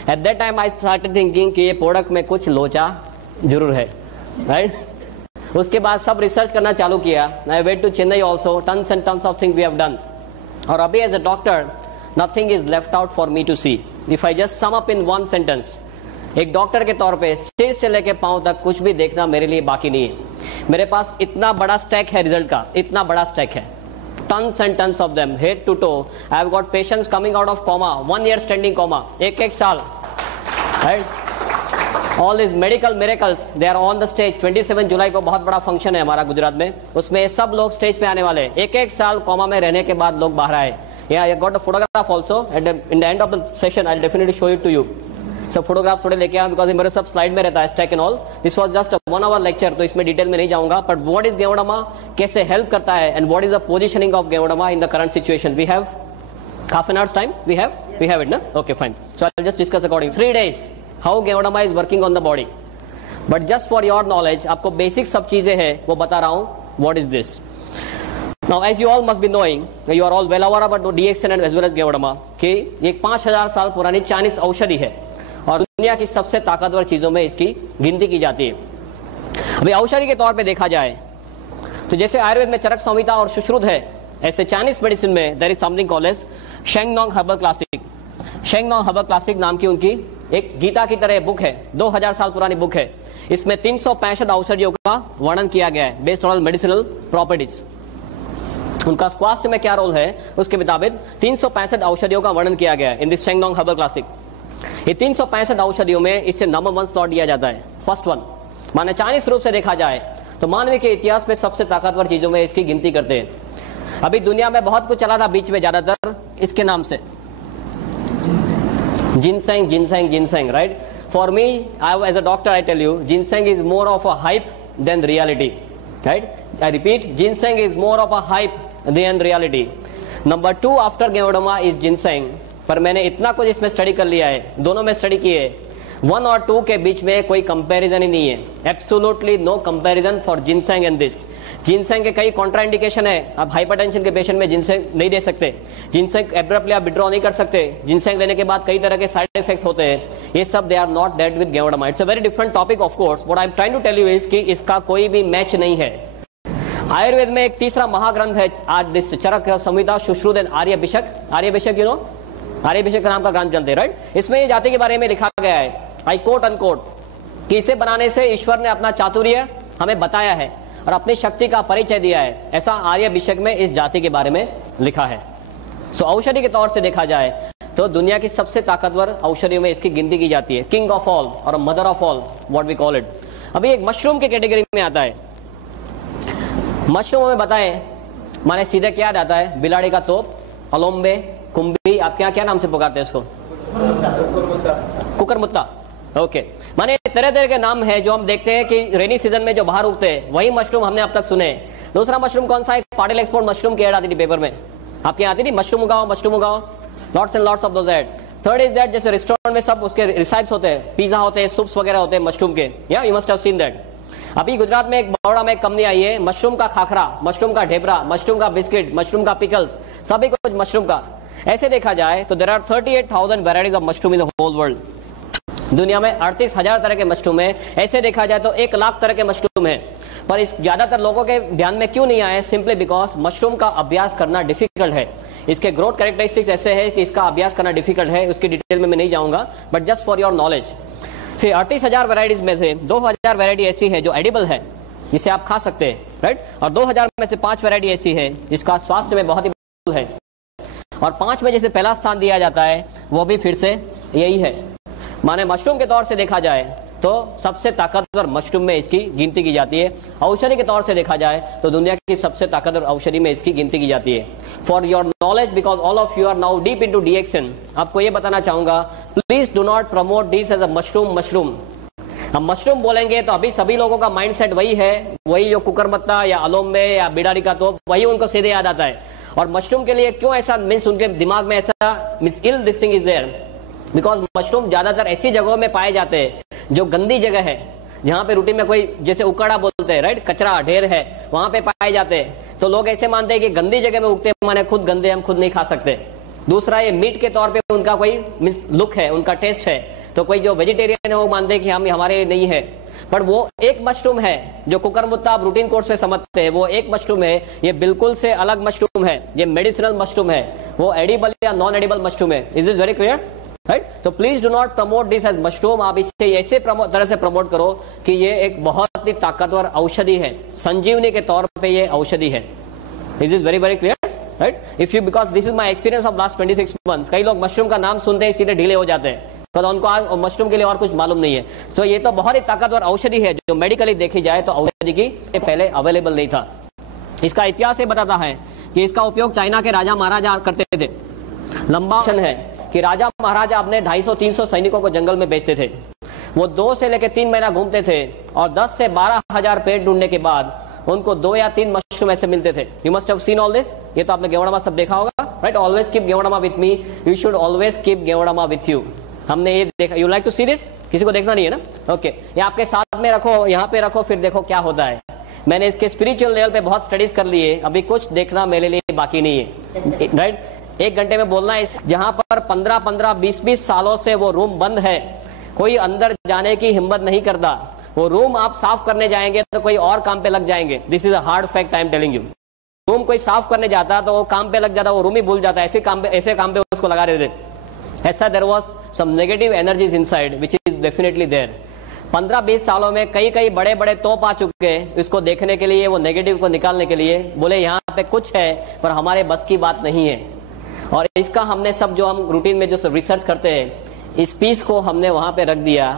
At that time I started thinking कि ये प्रोडक्ट में कुछ लोचा जरूर है, राइट? उसके बाद सब रिसर्च करना चालू किया। I went to Chennai also, tons and tons of things we have done. और अभी as a doctor nothing is left out for me to see. If I just sum up in 1 sentence, एक doctor के तौर पे सिर से लेके पांव तक कुछ भी देखना मेरे लिए बाकी नहीं है। मेरे पास इतना बड़ा स्टैक है रिजल्ट का, इतना बड़ा स्टैक है, tons and tons of them, head to toe. I have got patients coming out of coma, 1 year standing coma, एक साल, right? All these medical miracles, they are on the stage. 27 जुलाई को बहुत बड़ा function है हमारा गुजरात में, उसमें सब लोग स्टेज पे आने वाले हैं। एक साल कोमा में रहने के बाद लोग बाहर आए। Yeah, I got a photograph also. In the end of the session, I'll definitely show it to you. सब फोटोग्राफ थोड़े लेके आया, बिकॉज मेरे सब स्लाइड में रहता है stack and all. This was just 1 hour lecture, तो इसमें डिटेल में नहीं जाऊंगा। बट व्हाट इज गेवोडर्मा, कैसे हेल्प करता है, and what is the positioning of Ganoderma in the current situation. We have half an hour's time. We have it, no? Okay, fine. So I'll just discuss according 3 days how गेवोडर्मा is working on the body. But just for your knowledge, आपको basic सब चीजें हैं वो बता रहा हूँ। What is this? Now, as you all must be knowing, you are all well aware about DXN as well as गेवोडर्मा, कि ये 5000 साल पुरानी चाइनीज औषधि है और दुनिया की सबसे ताकतवर चीजों में इसकी गिनती की जाती है। अभी औषधि के तौर पे देखा जाए तो जैसे आयुर्वेद में चरक संहिता और सुश्रुत है, ऐसे चाइनीज मेडिसिन में there is something called as Shennong herbal classic. Shennong herbal classic नाम की उनकी एक गीता की तरह बुक है, 2000 साल पुरानी बुक है। इसमें 365 औषधियों का वर्णन किया गया है बेस्ड ऑन मेडिसिनल प्रॉपर्टीज। उनका स्वास्थ्य में क्या रोल है उसके मुताबिक 365 औषधियों का वर्णन किया गया है इन दिस शेंगनोंग हर्बल क्लासिक। ये 365 औषधियों में इससे नंबर 1 स्लॉट दिया जाता है, फर्स्ट 1। माने चाइनीज रूप से देखा जाए तो मानव के इतिहास में सबसे ताकतवर चीजों में इसकी गिनती करते हैं। अभी दुनिया में बहुत कुछ चला था बीच में, ज्यादातर इसके नाम से ginseng ginseng ginseng, right? For me, I as a doctor I tell you, ginseng is more of a hype than reality, right? I repeat, ginseng is more of a hype than reality. Number 2 after Ganoderma is ginseng. पर मैंने इतना कुछ इसमें study कर लिया है, दोनों में स्टडी किए, 1 और 2 के बीच में कोई कंपैरिजन ही नहीं है। Absolutely no comparison for ginseng and this. Ginseng के कई कॉन्ट्राइंडिकेशन है, आप हाइपरटेंशन के पेशेंट में जिनसेंग नहीं दे सकते, जिनसेंग एब्रप्टली आप विड्रॉ नहीं कर सकते, जिनसेंग लेने के बाद कई तरह के साइड इफेक्ट्स होते हैं, ये सब they are not date with Ganoderma. It's a very different topic of course, what I am trying to tell you is कि इसका कोई भी मैच नहीं है। आयुर्वेद में एक तीसरा महाग्रंथ है आज this Charak Samhita Sushrut and Aryabhishak. Aryabhishak you know, Aryabhishak नाम का ग्रंथ चलते हैं, राइट? इसमें ये जाति के बारे में लिखा गया है, आई कोट अनकोट, कि इसे बनाने से ईश्वर ने अपना चातुर्य हमें बताया है और अपनी शक्ति का परिचय दिया है। ऐसा आर्यभिषक में इस जाति के बारे में लिखा है। सो औषधि के तौर से देखा जाए तो दुनिया की सबसे ताकतवर औषधियों में इसकी गिनती की जाती है, किंग ऑफ ऑल और mother of all, what we call it. अभी एक मशरूम की कैटेगरी में आता है। मशरूम में बताएं, माने सीधे क्या आता है? बिलाड़ी का तोप, अलोम्बे, कुंभी, आप क्या नाम से पुकारते हैं इसको? कुकरमुत्ता। ओके, माने तरह तरह के नाम है जो हम देखते हैं कि रेनी सीजन में जो बाहर उगते हैं, वही मशरूम हमने अब तक सुने। दूसरा मशरूम कौन सा है? पाटिल एक्सपोर्ट मशरूम की एड आती थी पेपर में, आपके आती थी, मशरूम उगाओ, मशरूम उगाओ, lots and lots of those ad. Third is that, जैसे रेस्टोरेंट में सब उसके रिसाइप्स होते हैं, पिज्जा होते हैं, सूप्स वगैरह होते हैं मशरूम के, या you must have seen that. अभी गुजरात में एक बड़ोड़ा में एक कंपनी आई है, मशरूम का खाखरा, मशरूम का ढेबरा, मशरूम का बिस्किट, मशरूम का पिकल्स, सभी कुछ मशरूम का। ऐसे देखा जाए तो there are 38,000 varieties of mushroom in the whole world. दुनिया में 38,000 तरह के मशरूम है। ऐसे देखा जाए तो 1 लाख तरह के मशरूम है, पर इस ज्यादातर लोगों के ध्यान में क्यों नहीं आए? सिंपली बिकॉज मशरूम का अभ्यास करना डिफिकल्ट है। इसके ग्रोथ कैरेक्टरिस्टिक्स ऐसे है कि इसका अभ्यास करना डिफिकल्ट है, उसकी डिटेल में मैं नहीं जाऊंगा, but just for your knowledge. 38,000 varieties में से 2,000 वेराइटी ऐसी है जो एडिबल है, जिसे आप खा सकते हैं, राइट। और 2,000 में से 5 वेराइटी ऐसी है जिसका स्वास्थ्य में बहुत ही है, और 5 में जैसे पहला स्थान दिया जाता है वो भी फिर से यही है। माने मशरूम के तौर से देखा जाए तो सबसे ताकतवर मशरूम में इसकी गिनती की जाती है। औषधि के तौर से देखा जाए तो दुनिया की सबसे ताकतवर औषधि में इसकी गिनती की जाती है। For your knowledge, because all of you are now deep into डीएक्शन, आपको ये बताना चाहूंगा, please do not promote this as a mushroom. हम मशरूम बोलेंगे तो अभी सभी लोगों का माइंडसेट वही है, वही जो कुकरमत्ता या अलोम्बे या बिडारी का तोप, वही उनको सीधे याद आता है। और मशरूम के लिए क्यों ऐसा मीन्स उनके दिमाग में ऐसा means ill this thing is there, because mushroom ज्यादातर ऐसी जगहों में पाए जाते हैं जो गंदी जगह है, जहां पे रूटीन में कोई जैसे उकड़ा बोलते हैं, राइट, कचरा ढेर है, वहां पे पाए जाते हैं। तो लोग ऐसे मानते हैं कि गंदी जगह में उगते हैं, माने खुद गंदे, हम खुद नहीं खा सकते। दूसरा, ये मीट के तौर पे उनका कोई मीन्स लुक है, उनका टेस्ट है, तो कोई जो वेजिटेरियन है वो मानते हैं कि हम हमारे नहीं है। पर वो एक मशरूम है जो कुकरमुत्ता आप रूटीन कोर्स में समझते हैं, वो एक मशरूम है, ये बिल्कुल से अलग मशरूम है, ये मेडिसिनल मशरूम है, वो एडिबल या नॉन एडिबल मशरूम है। Is this very clear, right? तो please do not promote this as mushroom. आप इसे ऐसे तरह से प्रमोट करो कि ये एक बहुत ही ताकतवर औषधि है, संजीवनी के तौर पे ये औषधि है। Is is very very clear, right? If you, because this is my experience of last 26 months, कई लोग मशरूम का नाम सुनते ही सीधे ढीले हो जाते हैं, तो उनको आज मशरूम के लिए और कुछ मालूम नहीं है। तो ये तो बहुत ही ताकतवर औषधि है, जो मेडिकली देखी जाए तो औषधि की पहले अवेलेबल नहीं था। इसका इतिहास ये बताता है कि इसका उपयोग चाइना के राजा महाराजा करते थे। लंबा है कि राजा महाराजा अपने 250-300 सैनिकों को जंगल में भेजते थे। वो 2 से लेकर 3 महीना घूमते थे और 10 से 12,000 पेड़ ढूंढने के बाद उनको 2 या 3 मशरूम ऐसे मिलते थे। You must have seen all this, ये तो आपने गेवड़ामा सब देखा होगा, right? Always keep Ganoderma with me, you should always keep Ganoderma with you. हमने ये देखा। You like to see this? किसी को देखना नहीं है ना? ओके, ये आपके साथ में रखो, यहाँ पे रखो, फिर देखो क्या होता है। मैंने इसके स्पिरिचुअल लेवल पे बहुत स्टडीज कर लिए, अभी कुछ देखना मेरे लिए बाकी नहीं है, राइट? 1 घंटे में बोलना है। जहां पर 15-15, 20-20 सालों से वो रूम बंद है, कोई अंदर जाने की हिम्मत नहीं करता, वो रूम आप साफ करने जाएंगे तो कोई और काम पे लग जाएंगे। This is a hard fact, I am telling you. Room कोई साफ करने जाता तो वो काम पे लग जाता, वो रूम ही भूल जाता, ऐसे काम पे उसको लगा देते। ऐसा there was some negative energies inside which is definitely there. 15-20 सालों में कई बड़े बड़े तोप आ चुके हैं इसको देखने के लिए, वो नेगेटिव को निकालने के लिए। बोले यहाँ पे कुछ है पर हमारे बस की बात नहीं है। और इसका हमने सब जो हम रूटीन में जो रिसर्च करते हैं, इस पीस को हमने वहां पे रख दिया।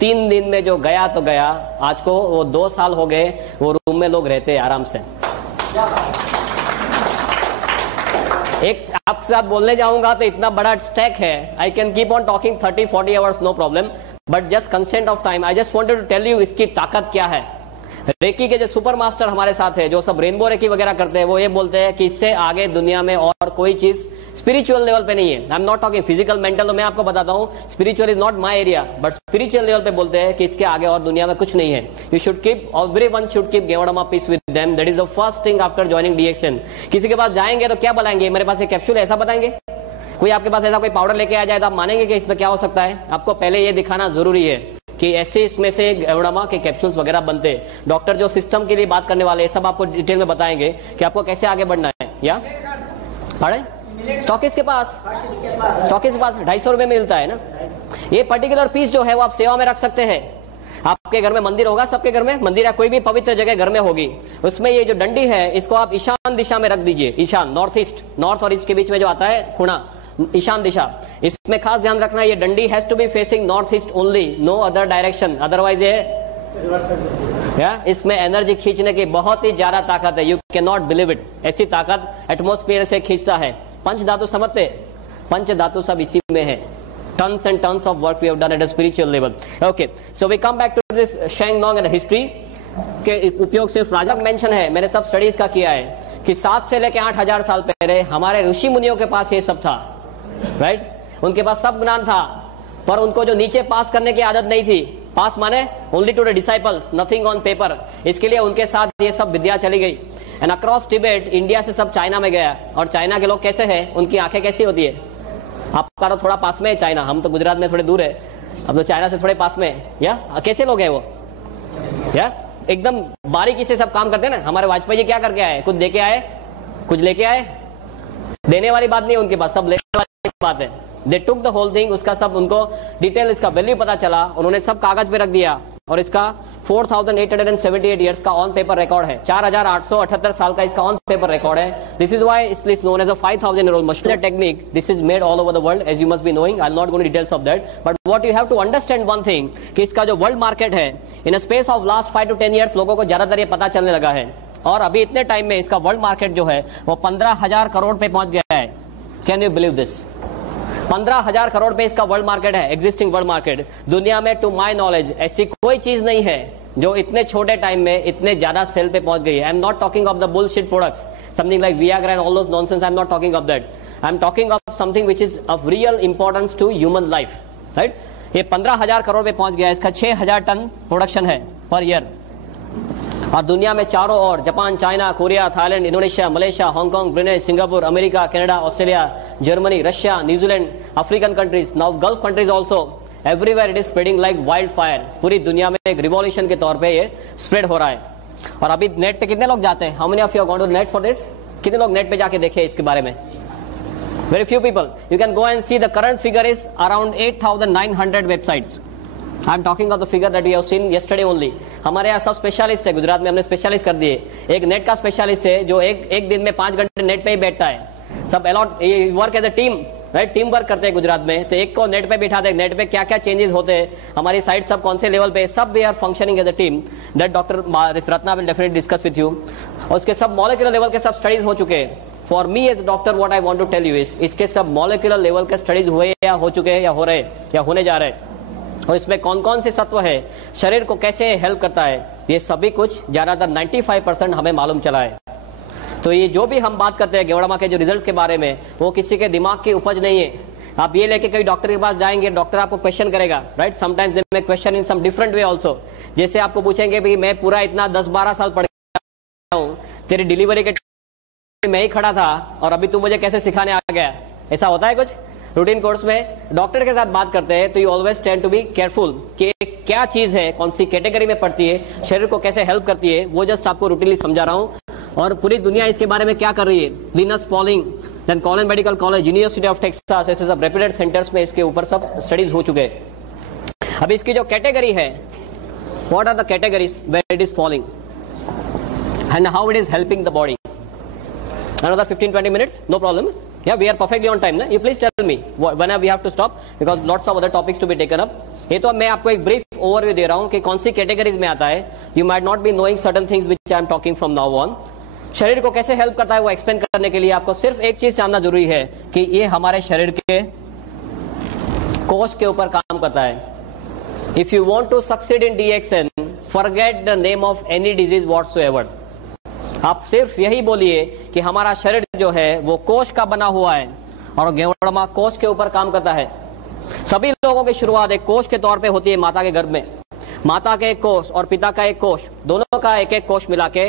3 दिन में जो गया तो गया, आज को वो 2 साल हो गए, वो रूम में लोग रहते हैं आराम से। एक आपके साथ बोलने जाऊंगा तो इतना बड़ा स्टैक है, I can keep on talking 30-40 hours, no problem, but just constant of time I just wanted to tell you इसकी ताकत क्या है। रेकी के जो सुपर मास्टर हमारे साथ है, जो सब रेनबो रेकी वगैरह करते हैं, वो ये बोलते हैं कि इससे आगे दुनिया में और कोई चीज स्पिरिचुअल लेवल पे नहीं है। I am not talking physical mental, तो मैं आपको बताता हूँ spiritual is not my area, but spiritual level पे बोलते हैं कि इसके आगे और दुनिया में कुछ नहीं है। You should keep, everyone should keep Ganoderma piece with them, that is the first thing after joining DXN. किसी के पास जाएंगे तो क्या बताएंगे, मेरे पास एक कैप्सूल है, ऐसा बताएंगे? कोई आपके पास ऐसा कोई पाउडर लेके आ जाए तो आप मानेंगे कि इसमें क्या हो सकता है? आपको पहले ये दिखाना जरूरी है कि ऐसे इसमें से गेवड़ामा के कैप्सूल्स वगैरह बनते हैं। डॉक्टर जो सिस्टम के लिए बात करने वाले सब आपको डिटेल में बताएंगे कि आपको कैसे आगे बढ़ना है। या स्टॉकिस्ट के पास 250 रुपए में मिलता है ना। ये पर्टिकुलर पीस जो है वो आप सेवा में रख सकते हैं। आपके घर में मंदिर होगा, सबके घर में मंदिर या कोई भी पवित्र जगह घर में होगी, उसमें ये जो डंडी है इसको आप ईशान दिशा में रख दीजिए। ईशान, नॉर्थ ईस्ट, नॉर्थ और ईस्ट के बीच में जो आता है खुणा, ईशान दिशा, इसमें खास ध्यान रखना, ये डंडी has to be facing north east only, no other direction, otherwise ये इसमें एनर्जी खींचने की बहुत ही ज्यादा ताकत है। You can not believe it, ऐसी ताकत एटमोस्फियर से खींचता है। पंच धातु समझते, पंच धातु सब इसी में है। Tons and tons of work we have done at a spiritual level. Okay, so we come back to this Shang Long and the history. के उपयोग सिर्फ राजा मेंशन है, मैंने सब स्टडीज का किया है कि 7 से लेकर 8,000 साल पहले हमारे ऋषि मुनियों के पास ये सब था, राइट। उनके पास सब ज्ञान था, पर उनको जो नीचे पास करने की आदत नहीं थी, पास माने only to the disciples, nothing on paper, इसके लिए उनके साथ ये सब विद्या चली गई। एंड अक्रॉस टिबेट, इंडिया से सब चाइना में गया। और चाइना के लोग कैसे हैं, उनकी आंखें कैसी होती है? आपका तो थोड़ा पास में है चाइना, हम तो गुजरात में थोड़े दूर है, अब तो चाइना से थोड़े पास में है। या कैसे लोग हैं वो? या एकदम बारीकी से सब काम करते हैं ना। हमारे वाजपेयी जी क्या करके आए? कुछ देके आए, कुछ लेके आए? देने वाली बात नहीं है उनके पास, सब लेने वाली बात है। दे टुक द होल थिंग, उसका सब उनको डिटेल, इसका वैल्यू पता चला, उन्होंने सब कागज पे रख दिया। और इसका 4878 ईयर्स का ऑन पेपर रिकॉर्ड है, 4878 साल का इसका ऑन पेपर रिकॉर्ड है। This is why it is known as a 5000-year-old machine technique. This is made all over the world, as you must be knowing. I'll not go into details of that, but what you have to understand one thing, कि इसका जो world market है, in a space of last 5 to 10 years लोगों को ज्यादातर ये पता चलने लगा है। और अभी इतने टाइम में इसका वर्ल्ड मार्केट जो है वो 15,000 करोड़ पे पहुंच गया है। Can you believe this? 15,000 crore पे इसका वर्ल्ड मार्केट है, एग्जिस्टिंग वर्ल्ड मार्केट। दुनिया में टू माई नॉलेज ऐसी कोई चीज नहीं है जो इतने छोटे टाइम में इतने ज्यादा सेल पे पहुंच गई है। I am not talking of the bullshit products, something like Viagra and all those nonsense, I am not talking of that. I am talking of something which is of real importance to human life, right. ये 15,000 करोड़ पे पहुंच गया, इसका 6,000 ton production है per year. और दुनिया में चारों ओर Japan, China, Korea, Thailand, Indonesia, Malaysia, Hong Kong, Brunei, Singapore, America, Canada, Australia, Germany, Russia, New Zealand, African countries, now Gulf countries also, everywhere it is spreading like wild fire. पूरी दुनिया में एक रिवॉल्यूशन के तौर पे ये स्प्रेड हो रहा है। और अभी नेट पे कितने लोग जाते हैं? How many of you are going to net for this? कितने लोग नेट पे जाके देखे इसके बारे में? Very few people. You can go and see the current figure is around 8,900 websites. I am talking of the figure that we have seen yesterday only. हमारे यहाँ सब स्पेशलिस्ट है, गुजरात में हमने स्पेशलिस्ट कर दिए। एक नेट का स्पेशलिस्ट है जो एक दिन में 5 घंटे नेट पे ही बैठता है। सब allot work as a team, right, team work करते हैं गुजरात में। तो एक को नेट पे बिठा दे, नेट पे क्या क्या चेंजेस होते हैं, हमारी साइट सब कौन से लेवल पे, सब we are functioning as a team. That doctor Ratna will definitely discuss with you. और उसके सब मॉलिक्यूलर लेवल के सब स्टडीज हो चुके हैं। For me as doctor what I want to tell you is, इसके सब मॉलिक्यूलर लेवल के स्टडीज हुए या हो चुके हैं या हो रहे या होने जा रहे हैं। और इसमें कौन कौन से तत्व है, शरीर को कैसे हेल्प करता है, ये सभी कुछ ज्यादातर 95% हमें मालूम चला है। तो ये जो भी हम बात करते हैं गेवड़ामा के जो रिजल्ट्स के बारे में, वो किसी के दिमाग की उपज नहीं है। आप ये लेके कहीं डॉक्टर के पास जाएंगे, डॉक्टर आपको क्वेश्चन करेगा, right. Sometimes they may question in some different way also. जैसे आपको पूछेंगे भाई मैं पूरा इतना 10-12 साल पढ़ गया हूं, तेरी डिलीवरी के मैं ही खड़ा था और अभी तू मुझे कैसे सिखाने आ गया? ऐसा होता है कुछ रूटीन कोर्स में? डॉक्टर के साथ बात करते हैं तो you always tend to be careful कि क्या चीज है, कौन सी कैटेगरी में पड़ती है, शरीर को कैसे हेल्प करती है, वो जस्ट आपको रूटीनली समझा रहा हूं। और पूरी दुनिया इसके बारे में क्या कर रही है, Linus Pauling, then Colin medical college, university of Texas, ऐसे सब रेप्यूटेड सेंटर्स में इसके ऊपर सब स्टडीज हो चुके हैं। अब इसकी जो कैटेगरी है, what are the categories where it is falling and how it is helping the body. Another 15-20 minutes, no problem. Yeah, we are perfectly on time. You please tell me when we have to stop because lots of other topics to be taken up. ये तो मैं आपको एक brief overview दे रहा हूँ कि कौन सी categories में आता है। You might not be knowing certain things which I am talking from now on. शरीर को कैसे हेल्प करता है वो एक्सप्लेन करने के लिए आपको सिर्फ एक चीज जानना जरूरी है कि ये हमारे शरीर के कोश के ऊपर काम करता है। If you want to succeed in DXN, forget the name of any disease whatsoever. आप सिर्फ यही बोलिए कि हमारा शरीर जो है वो कोश का बना हुआ है और गेवड़मा कोश के ऊपर काम करता है। सभी लोगों की शुरुआत एक कोश के तौर पे होती है माता के गर्भ में। माता के एक कोश और पिता का एक कोश, दोनों का एक एक कोश मिला के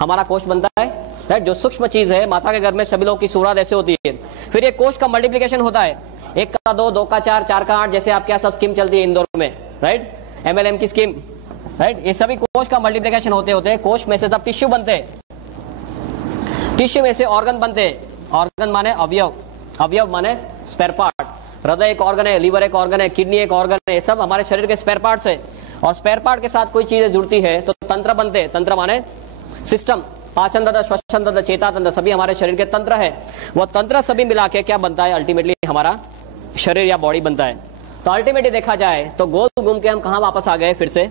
हमारा कोश बनता है, राइट। जो सूक्ष्म चीज है माता के गर्भ में सभी लोगों की शुरुआत ऐसे होती है। फिर ये कोश का मल्टीप्लिकेशन होता है, 1 का 2, 2 का 4, 4 का 8, जैसे आपके यहाँ सब स्कीम चलती है इंदौर में, राइट, MLM की स्कीम, राइट। ये सभी कोश का मल्टीप्लिकेशन होते होते कोश में से सब टिश्यू बनते हैं, टिश्यू में से ऑर्गन बनते हैं। ऑर्गन माने अवयव, अवयव माने स्पेयर पार्ट। हृदय एक ऑर्गन है, लीवर एक ऑर्गन है, किडनी एक ऑर्गन है, ये सब हमारे शरीर के स्पेयर पार्ट्स है। और स्पेयर पार्ट के साथ कोई चीजें जुड़ती है तो तंत्र बनते हैं। तंत्र माने सिस्टम, पाचन तंत्र, श्वसन तंत्र, चेता तंत्र, सभी हमारे शरीर के तंत्र है। वो तंत्र सभी मिला के क्या बनता है, अल्टीमेटली हमारा शरीर या बॉडी बनता है। तो अल्टीमेटली देखा जाए तो गोल घूम के हम कहां वापस आ गए फिर से,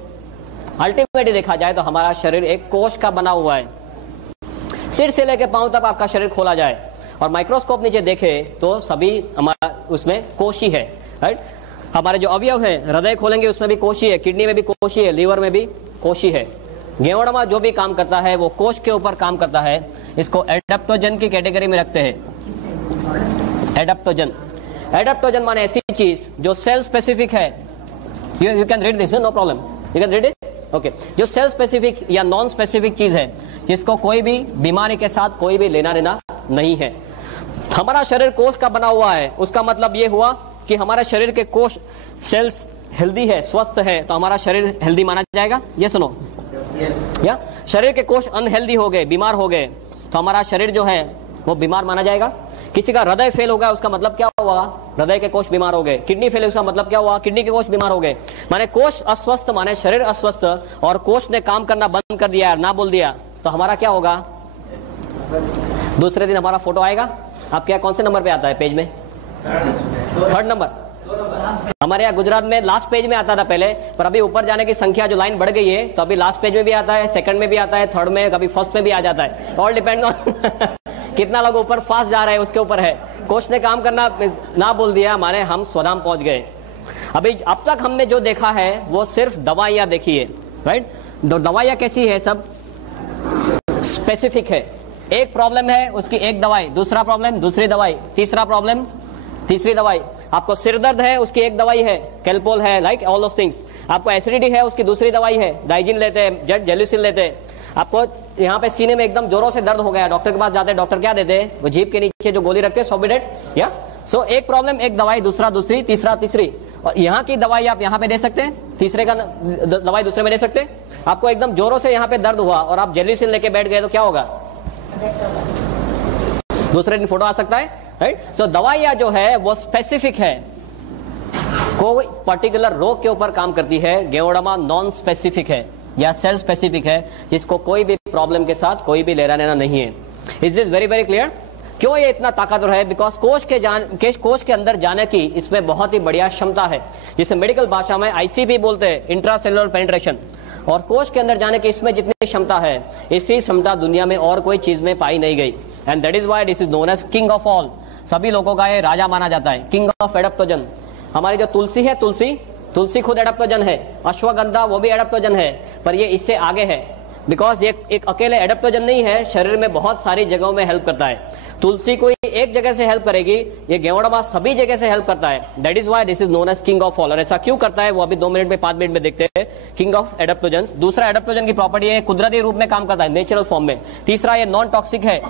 अल्टीमेटली देखा जाए तो हमारा शरीर एक कोश का बना हुआ है। सिर से लेकर पांव तक आपका शरीर खोला जाए और माइक्रोस्कोप नीचे देखे तो सभी हमारा उसमें कोश ही है, राइट। हमारे जो अवयव है, हृदय खोलेंगे उसमें भी कोश ही है, किडनी में भी कोश ही है, लीवर में भी कोश ही है। गेवड़मा जो भी काम करता है वो कोश के ऊपर काम करता है, इसको एडेप्टोजन की कैटेगरी में रखते हैं। एडेप्टोजन, एडेप्टोजन माने ऐसी चीज जो सेल स्पेसिफिक है। You can read this, no problem, you can read it, okay. जो सेल स्पेसिफिक या नॉन स्पेसिफिक चीज है, जिसको कोई भी बीमारी के साथ कोई भी लेना देना नहीं है। हमारा शरीर कोश का बना हुआ है, उसका मतलब ये हुआ कि हमारे शरीर के कोश सेल्स हेल्दी है, स्वस्थ है, तो हमारा शरीर हेल्दी माना जाएगा। ये सुनो, या शरीर के कोश अनहेल्दी हो गए, बीमार हो गए, तो हमारा शरीर जो है वो बीमार माना जाएगा। किसी का हृदय फेल हो गया, उसका मतलब क्या हुआ? हृदय के कोश बीमार हो गए। किडनी फेल, उसका मतलब क्या हुआ? किडनी के कोश बीमार हो गए। माने कोश अस्वस्थ माने शरीर अस्वस्थ, और कोश ने काम करना बंद कर दिया, ना बोल दिया, तो हमारा क्या होगा? दूसरे दिन हमारा फोटो आएगा। आपके यहाँ कौन से नंबर पे आता है पेज में? 3rd number. हमारे यहाँ गुजरात में लास्ट पेज में आता था पहले, पर अभी ऊपर जाने की संख्या जो लाइन बढ़ गई है, तो अभी लास्ट पेज में भी आता है, 2nd में भी आता है, 3rd में, कभी 1st में भी आ जाता है। ऑल डिपेंड ऑन कितना लोग ऊपर फास्ट जा रहे हैं उसके ऊपर है। कोच ने काम करना ना बोल दिया, माने हम स्वधाम पहुंच गए। अभी अब तक हमने जो देखा है वो सिर्फ दवाइयां देखी है, राइट। दवाइयां कैसी है? सब स्पेसिफिक है। एक प्रॉब्लम है, उसकी एक दवाई, दूसरा प्रॉब्लम दूसरी दवाई, तीसरा प्रॉब्लम तीसरी दवाई। आपको सिर दर्द है, उसकी एक दवाई है, कैल्पोल है, लाइक ऑल दोस थिंग्स। आपको एसिडिटी है, उसकी दूसरी दवाई है, डाइजिन लेते हैं, जेलुसिल लेते हैं। आपको यहाँ पे सीने में एकदम जोरों से दर्द हो गया, डॉक्टर के पास जाते हैं, डॉक्टर क्या देते हैं? वो जीभ के नीचे जो गोली रखते हैं, सोबिडेट, या सो एक प्रॉब्लम एक दवाई, दूसरा दूसरी, तीसरा तीसरी। और यहाँ की दवाई आप यहाँ पे दे सकते हैं, तीसरे का दवाई दूसरे में दे सकते हैं। आपको एकदम जोरों से यहाँ पे दर्द हुआ और आप जेलुसिल लेके बैठ गए, तो क्या होगा? दूसरे दिन फोटो आ सकता है, राइट। सो दवाइयां जो है वो स्पेसिफिक है, कोई पर्टिकुलर रोग के ऊपर काम करती है। गेवड़मा नॉन स्पेसिफिक है या सेल स्पेसिफिक है, जिसको कोई भी प्रॉब्लम के साथ कोई भी लेना देना नहीं है। Is this very very clear? क्यों ये इतना ताकतवर है? बिकॉज कोश के अंदर जाने की इसमें बहुत ही बढ़िया क्षमता है, जिसे मेडिकल भाषा में ICP बोलते हैं, इंट्रासेलुलर पेनिट्रेशन। और कोश के अंदर जाने की इसमें जितनी क्षमता है, इसी क्षमता दुनिया में और कोई चीज में पाई नहीं गई। And that is why this is known as king of all. सभी लोगों का ये राजा माना जाता है, किंग ऑफ एडेप्टोजन। हमारी जो तुलसी है, तुलसी खुद एडेप्टोजन है। अश्वगंधा वो भी एडेप्टोजन है, पर ये इससे आगे है, बिकॉज ये एक अकेले एडेप्टोजन नहीं है, शरीर में बहुत सारी जगहों में हेल्प करता है। तुलसी कोई एक जगह से हेल्प करेगी, ये गेवड़मा सभी जगह से हेल्प करता है। That is why this is known as king of all. और ऐसा क्यों करता है वो अभी 2 मिनट में 5 मिनट में देखते हैं। King of adaptogen. दूसरा, एडेप्टोजन की प्रॉपर्टी है कुदरती रूप में काम करता है, नेचुरल फॉर्म में। तीसरा, ये नॉन टॉक्सिक है,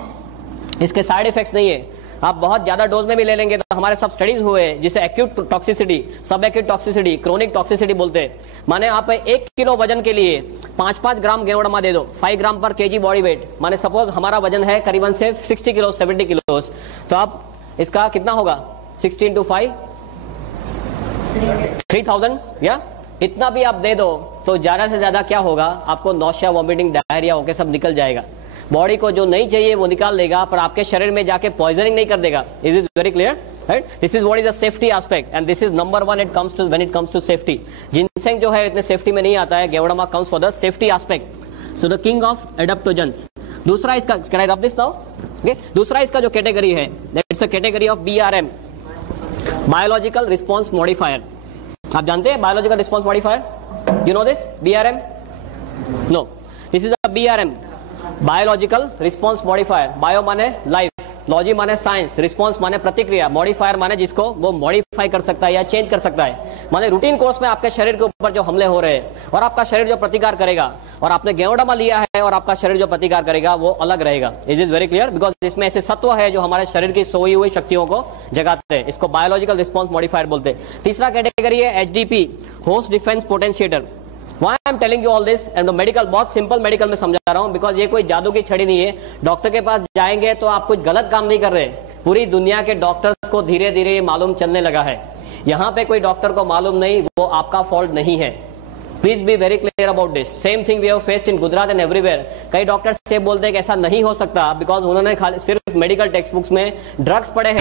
इसके साइड इफेक्ट्स नहीं है। आप बहुत ज्यादा डोज में भी ले लेंगे तो हमारे सब स्टडीज हुए जिसे एक्यूट टॉक्सिसिटी, सब एक्यूट टॉक्सिसिटी, क्रोनिक टॉक्सिसिटी बोलते हैं। माने आप 1 किलो वजन के लिए 5-5 ग्राम गेवड़मा दे दो, 5 ग्राम पर केजी बॉडी वेट। माने सपोज हमारा वजन है करीबन से 60 किलो 70 किलो, तो आप इसका कितना होगा? 16 into 5 3000, या इतना भी आप दे दो तो ज्यादा से ज्यादा क्या होगा? आपको नौशिया, वॉमिटिंग, डायरिया होकर सब निकल जाएगा। बॉडी को जो नहीं चाहिए वो निकाल देगा, पर आपके शरीर में जाके पॉइजनिंग नहीं कर देगा। Is is very clear, right? This is what is the safety aspect, and this is number 1 it comes to when it comes to safety. Ginseng जो है इतने सेफ्टी में नहीं आता है, Ganoderma comes for the safety aspect. So the king of adaptogens. दूसरा इसका, can I rub this now? Okay, दूसरा इसका जो कैटेगरी है, that's a category of BRM, biological response modifier. आप जानते हैं biological response modifier? You know this BRM? No, this is the BRM, biological response modifier. Bio माने life, logy माने science, response माने प्रतिक्रिया, मॉडिफायर माने जिसको वो मॉडिफाई कर सकता है या चेंज कर सकता है। माने रूटीन कोर्स में आपके शरीर के ऊपर जो हमले हो रहे हैं और आपका शरीर जो प्रतिकार करेगा, और आपने गेवड़मा लिया है और आपका शरीर जो प्रतिकार करेगा वो अलग रहेगा। Is is very clear? Because इसमें ऐसे सत्व है जो हमारे शरीर की सोई हुई शक्तियों को जगाते हैं। इसको बायोलॉजिकल रिस्पांस मॉडिफायर बोलते हैं। तीसरा कैटेगरी है HDP, host defence potentiator. Why I am telling you all this? and medical, बहुत सिंपल मेडिकल में समझा रहा हूं, बिकॉज ये कोई जादू की छड़ी नहीं है। डॉक्टर के पास जाएंगे तो आप कुछ गलत काम नहीं कर रहे। पूरी दुनिया के डॉक्टर्स को धीरे धीरे ये मालूम चलने लगा है। यहाँ पे कोई डॉक्टर को मालूम नहीं, वो आपका फॉल्ट नहीं है। Please be very clear about this. Same thing we have faced in Gujarat and everywhere. कई डॉक्टर्स से बोलते हैं कि ऐसा नहीं हो सकता, बिकॉज उन्होंने खाली सिर्फ मेडिकल टेक्स्ट बुक्स में ड्रग्स पढ़े हैं,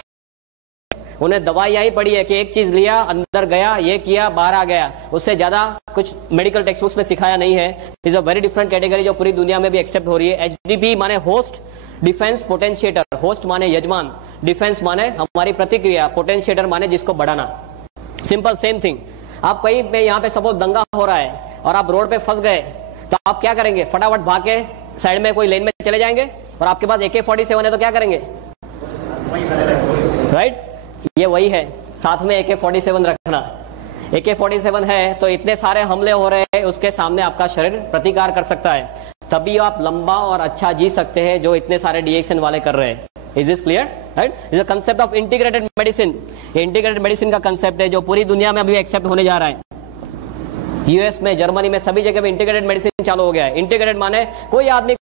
उन्हें दवाई यही पड़ी है कि एक चीज लिया, अंदर गया, ये किया, बाहर आ गया। उससे ज्यादा कुछ मेडिकल टेक्स्ट बुक्स में सिखाया नहीं है। Is a very different category जो पूरी दुनिया में भी एक्सेप्ट हो रही है। HDP माने होस्ट डिफेंस पोटेंशिएटर। होस्ट माने यजमान, डिफेंस माने हमारी प्रतिक्रिया, पोटेंशिएटर माने जिसको बढ़ाना। Simple same thing. आप कहीं पे यहाँ पे सपोज दंगा हो रहा है और आप रोड पे फंस गए, तो आप क्या करेंगे? फटाफट भाग के साइड में कोई लेन में चले जाएंगे, और आपके पास AK-47 है तो क्या करेंगे? राइट, ये वही है, साथ में AK-47 रखना। AK-47 है तो इतने सारे हमले हो रहे हैं, उसके सामने आपका शरीर प्रतिकार कर सकता है, तभी आप लंबा और अच्छा जी सकते हैं जो इतने सारे डिएक्शन वाले कर रहे हैं। Is this clear? Right, is the concept of integrated medicine. Integrated medicine का कंसेप्ट है जो पूरी दुनिया में अभी एक्सेप्ट होने जा रहा है। यूएस में, जर्मनी में, सभी जगह में इंटीग्रेटेड मेडिसिन चालू हो गया है। इंटीग्रेटेड माने कोई आदमी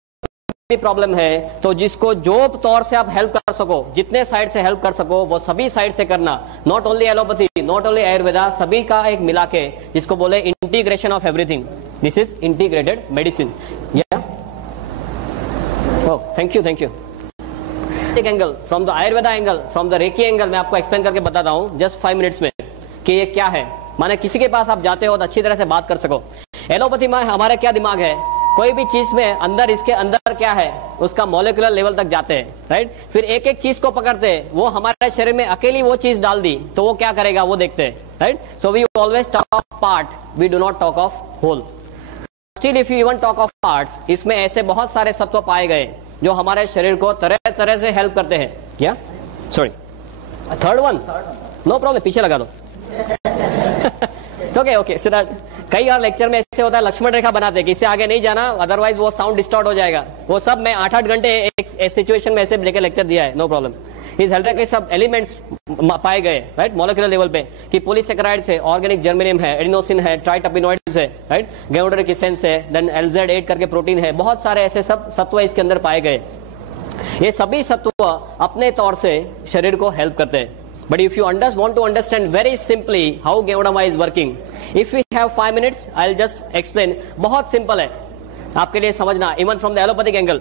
प्रॉब्लम है तो जिसको जो तौर से आप हेल्प कर सको, जितने साइड से हेल्प कर सको वो सभी साइड से करना। Not only allopathy, not only Ayurveda, सभी का एक मिला के, जिसको बोले integration of everything. This is integrated medicine. Yeah thank you, thank you. एक angle, from the Ayurveda angle, from the reiki angle, मैं आपको एक्सप्लेन करके बताता हूं जस्ट 5 मिनट्स में कि ये क्या है। माने किसी के पास आप जाते हो तो अच्छी तरह से बात कर सको। एलोपैथी में हमारा क्या दिमाग है, कोई भी चीज में अंदर, इसके अंदर क्या है उसका मॉलिक्यूलर लेवल तक जाते हैं, राइट। फिर एक एक चीज को पकड़ते हैं, वो हमारे शरीर में अकेली वो चीज डाल दी तो वो क्या करेगा वो देखते हैं, right. So we always talk of part, we do not talk of whole. Still if you even talk of parts, इसमें ऐसे बहुत सारे सत्व पाए गए जो हमारे शरीर को तरह तरह से हेल्प करते हैं। क्या? Sorry, third one, no problem, पीछे लगा दो। ओके ओके, कई बार लेक्चर में ऐसे होता है लक्ष्मण रेखा बनाते हैं कि इससे आगे नहीं जाना, अदरवाइज वो साउंड डिस्टॉर्ट हो जाएगा। वो सब मैं 8-8 घंटे एक सिचुएशन में ऐसे लेकर लेक्चर दिया है, नो प्रॉब्लम। इस हेल्थ के सब एलिमेंट्स पाए गए, राइट, मॉलिक्यूलर लेवल पे, कि पॉलीसेकेराइड्स है, ऑर्गेनिक जर्मेनियम है, एडिनोसिन है, ट्राइटर्पिनोइड्स है, राइट, गाइडोरिक एसेंस है, देन LZ8 करके प्रोटीन है, बहुत सारे ऐसे सब सत्व इसके अंदर पाए गए। ये सभी सत्व अपने तौर से शरीर को हेल्प करते हैं। But if you want to understand very simply how Gevdama is working, if we have 5 minutes, I'll just explain. बहुत सिंपल है आपके लिए समझना, even from the allopathic angle.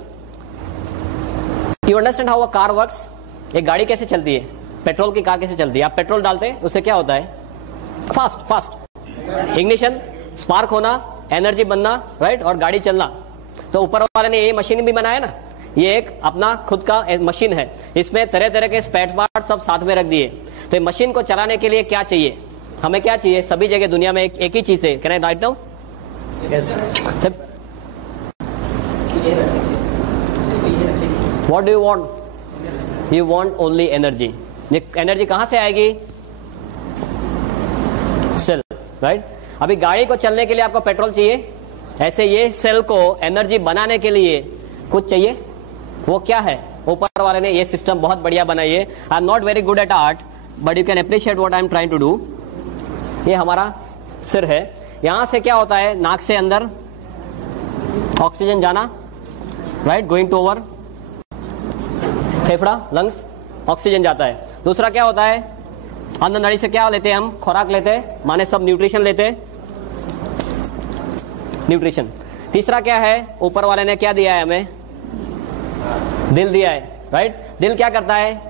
You understand how a car works? एक गाड़ी कैसे चलती है, पेट्रोल की कार कैसे चलती है? आप पेट्रोल डालते हैं, उससे क्या होता है? फास्ट इग्निशन, स्पार्क होना, एनर्जी बनना, राइट, और गाड़ी चलना। तो ऊपर वाले ने ये मशीन भी बनाया ना, ये एक अपना खुद का मशीन है, इसमें तरह तरह के स्पेयर पार्ट सब साथ में रख दिए। तो मशीन को चलाने के लिए क्या चाहिए, हमें क्या चाहिए? सभी जगह दुनिया में एक ही चीज है। Can I write now? What do you want? You want only energy. ये एनर्जी कहां से आएगी? Cell, right. अभी गाड़ी को चलने के लिए आपको पेट्रोल चाहिए, ऐसे ये सेल को एनर्जी बनाने के लिए कुछ चाहिए। वो क्या है? ऊपर वाले ने ये सिस्टम बहुत बढ़िया बनाई है। I am not very good at art, but you can appreciate what I am trying to do. ये हमारा सिर है, यहां से क्या होता है, नाक से अंदर ऑक्सीजन जाना, राइट, गोइंग टू ओवर फेफड़ा, लंग्स, ऑक्सीजन जाता है। दूसरा क्या होता है, अंदर नली से क्या लेते हैं हम? खुराक लेते हैं, माने सब न्यूट्रिशन लेते हैं, न्यूट्रिशन। तीसरा क्या है, ऊपर वाले ने क्या दिया है हमें? दिल दिया है, राइट। दिल क्या करता है?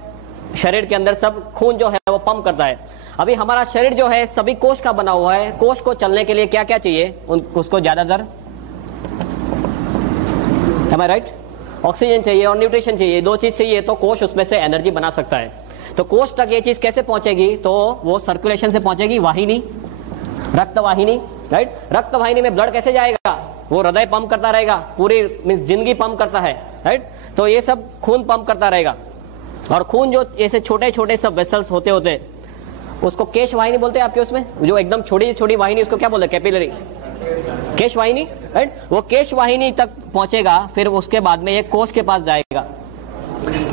शरीर के अंदर सब खून जो है वो पंप करता है। अभी हमारा शरीर जो है सभी कोष का बना हुआ है, कोष को चलने के लिए क्या क्या चाहिए उसको? ज्यादातर am I right? ऑक्सीजन चाहिए और न्यूट्रिशन चाहिए, दो चीज चाहिए तो कोष उसमें से एनर्जी बना सकता है। तो कोष तक ये चीज कैसे पहुंचेगी? तो वो सर्कुलेशन से पहुंचेगी, वाहिनी, रक्त वाहिनी, राइट। रक्त वाहिनी में ब्लड कैसे जाएगा? वो हृदय पंप करता रहेगा, पूरी जिंदगी पंप करता है, राइट। तो ये सब खून पंप करता रहेगा, और खून जो ऐसे छोटे छोटे सब वेसल्स होते होते उसको केश वाहिनी बोलते हैं आपके उसमें, जो एकदम छोटी छोटी वाहिनी, उसको क्या बोलते हैं? कैपिलरी, केश वाहिनी, राइट। वो केश वाहिनी तक पहुंचेगा, फिर उसके बाद में ये कोष के पास जाएगा।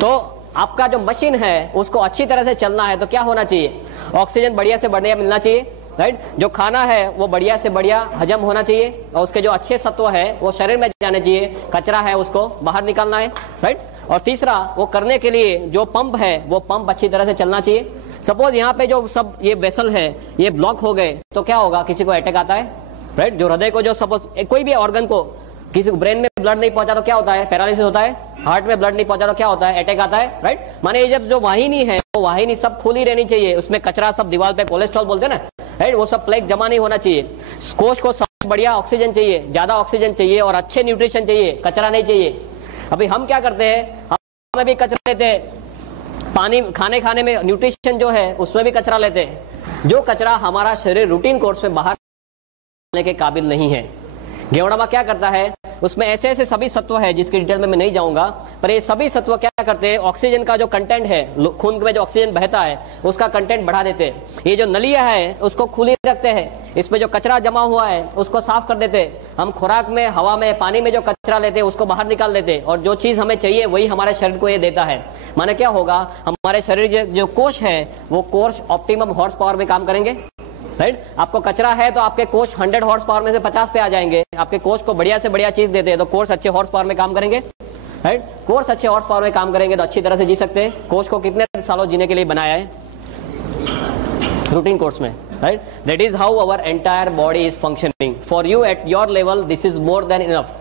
तो आपका जो मशीन है उसको अच्छी तरह से चलना है तो क्या होना चाहिए? ऑक्सीजन बढ़िया से बढ़िया मिलना चाहिए, राइट। जो खाना है वो बढ़िया से बढ़िया हजम होना चाहिए, और उसके जो अच्छे सत्व है वो शरीर में जाने चाहिए, कचरा है उसको बाहर निकालना है, राइट। और तीसरा, वो करने के लिए जो पंप है वो पंप अच्छी तरह से चलना चाहिए। सपोज यहाँ पे जो सब ये वेसल है ये ब्लॉक हो गए तो क्या होगा? किसी को अटैक आता है, राइट। जो हृदय को, जो सपोज कोई भी ऑर्गन को, किसी को ब्रेन में ब्लड नहीं पहुंचा तो क्या होता है? पैरालिसिस होता है। हार्ट में ब्लड नहीं पहुंचा तो क्या होता है? अटैक आता है, राइट। माने ये जब जो वाहिनी है वो वाहिनी सब खुली रहनी चाहिए, उसमें कचरा सब दीवार पे, कोलेस्ट्रॉल बोलते हैं ना, राइट, वो सब प्लेग जमा नहीं होना चाहिए। कोष को सबसे बढ़िया ऑक्सीजन चाहिए, ज्यादा ऑक्सीजन चाहिए और अच्छे न्यूट्रिशन चाहिए, कचरा नहीं चाहिए। अभी हम क्या करते हैं, हमें भी कचरा लेते हैं, पानी खाने में न्यूट्रिशन जो है उसमें भी कचरा लेते हैं। जो कचरा हमारा शरीर रूटीन कोर्स में बाहर के काबिल नहीं है, गेवड़ामा क्या करता है, उसमें ऐसे ऐसे सभी सत्व है जिसकी डिटेल में मैं नहीं जाऊंगा, पर ये सभी सत्व क्या करते हैं, ऑक्सीजन का जो कंटेंट है, खून में जो ऑक्सीजन बहता है उसका कंटेंट बढ़ा देते हैं। ये जो नलियां है उसको खुली रखते हैं, इसमें जो कचरा जमा हुआ है उसको साफ कर देते हैं। हम खुराक में, हवा में, पानी में जो कचरा लेते हैं उसको बाहर निकाल देते हैं, और जो चीज हमें चाहिए वही हमारे शरीर को ये देता है। माने क्या होगा, हमारे शरीर जो कोष है वो कोष ऑप्टिमम हॉर्स पावर में काम करेंगे, राइट। आपको कचरा है तो आपके कोष 100 हॉर्स पावर में से 50 पे आ जाएंगे। आपके कोष को बढ़िया से बढ़िया चीज देते हैं तो कोष अच्छे हॉर्स पावर में काम करेंगे, राइट। कोष अच्छे हॉर्स पावर में काम करेंगे तो अच्छी तरह से जी सकते हैं। कोष को कितने सालों जीने के लिए बनाया है, रूटीन कोर्स में, right. That is how our entire body is functioning. For you at your level this is more than enough.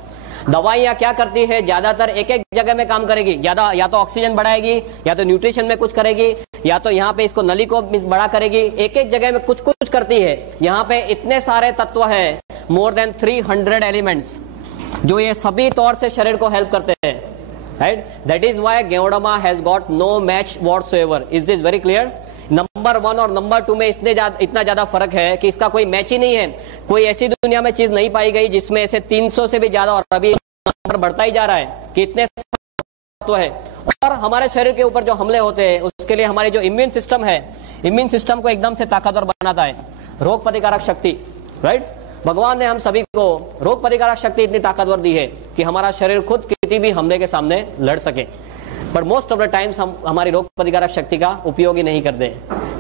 दवाइयां क्या करती है, ज्यादातर एक एक जगह में काम करेगी, ज्यादा या तो ऑक्सीजन बढ़ाएगी, या तो न्यूट्रिशन में कुछ करेगी, या तो यहाँ पे इसको नली को बड़ा करेगी, एक एक जगह में कुछ कुछ करती है। यहाँ पे इतने सारे तत्व है, मोर देन 300 एलिमेंट्स, जो ये सभी तौर से शरीर को हेल्प करते हैं, right. That is why Ganoderma has got no match whatsoever. Is this very clear? Number 1 और नंबर 2 में इतना ज्यादा फर्क है कि इसका कोई मैच ही नहीं है। कोई ऐसी दुनिया में चीज नहीं पाई गई जिसमें ऐसे 300 से भी ज्यादा, और अभी नंबर बढ़ता ही जा रहा है कि इतने तत्व है। और हमारे शरीर के ऊपर जो हमले होते हैं उसके लिए हमारी जो इम्यून सिस्टम है, इम्यून सिस्टम को एकदम से ताकतवर बनाता है। रोग प्रतिकारक शक्ति, राइट। भगवान ने हम सभी को रोग प्रतिकारक शक्ति इतनी ताकतवर दी है कि हमारा शरीर खुद किसी भी हमले के सामने लड़ सके। पर मोस्ट ऑफ द टाइम्स हम हमारी रोग प्रतिकारक शक्ति का उपयोग ही नहीं करते।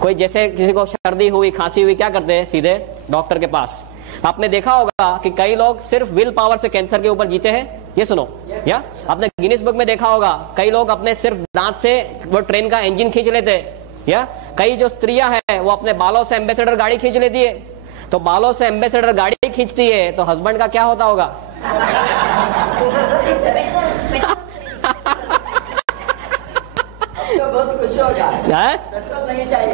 कोई जैसे किसी को सर्दी हुई, खांसी हुई, क्या करते हैं, सीधे डॉक्टर के पास। आपने देखा होगा कि कई लोग सिर्फ विल पावर से कैंसर के ऊपर जीते हैं, ये सुनो, या आपने गिनीज बुक में देखा होगा कई लोग अपने सिर्फ दांत से वो ट्रेन का इंजन खींच लेते हैं, या कई जो स्त्रियां हैं वो अपने बालों से एम्बेसडर गाड़ी खींच लेती है। तो बालों से एम्बेसडर गाड़ी खींचती है तो हस्बैंड का क्या होता होगा? बहुत खुश होगा, पेट्रोल नहीं चाहिए।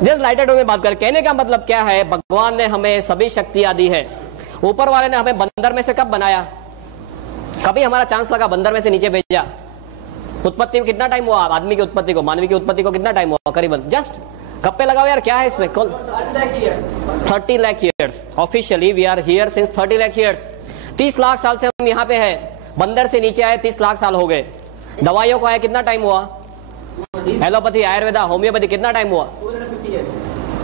जिस लाइटर टू में बात कर, कहने का मतलब क्या है, भगवान ने हमें सभी शक्तियां दी है। ऊपर वाले ने हमें बंदर में से कब बनाया? कभी हमारा चांस लगा बंदर में से नीचे भेजा? उत्पत्ति में कितना टाइम हुआ आदमी की उत्पत्ति को, मानवी की उत्पत्ति को कितना टाइम हुआ? करीबन जस्ट गप्पे लगाओ यार, क्या है इसमें? 30 lakh years. Officially we are here since 30 lakh years. 30 lakh साल से हम यहाँ पे हैं। बंदर से नीचे आए 30 लाख साल हो गए। दवाइयों को आए कितना टाइम हुआ? एलोपैथी, आयुर्वेदा, होम्योपैथी कितना टाइम हुआ?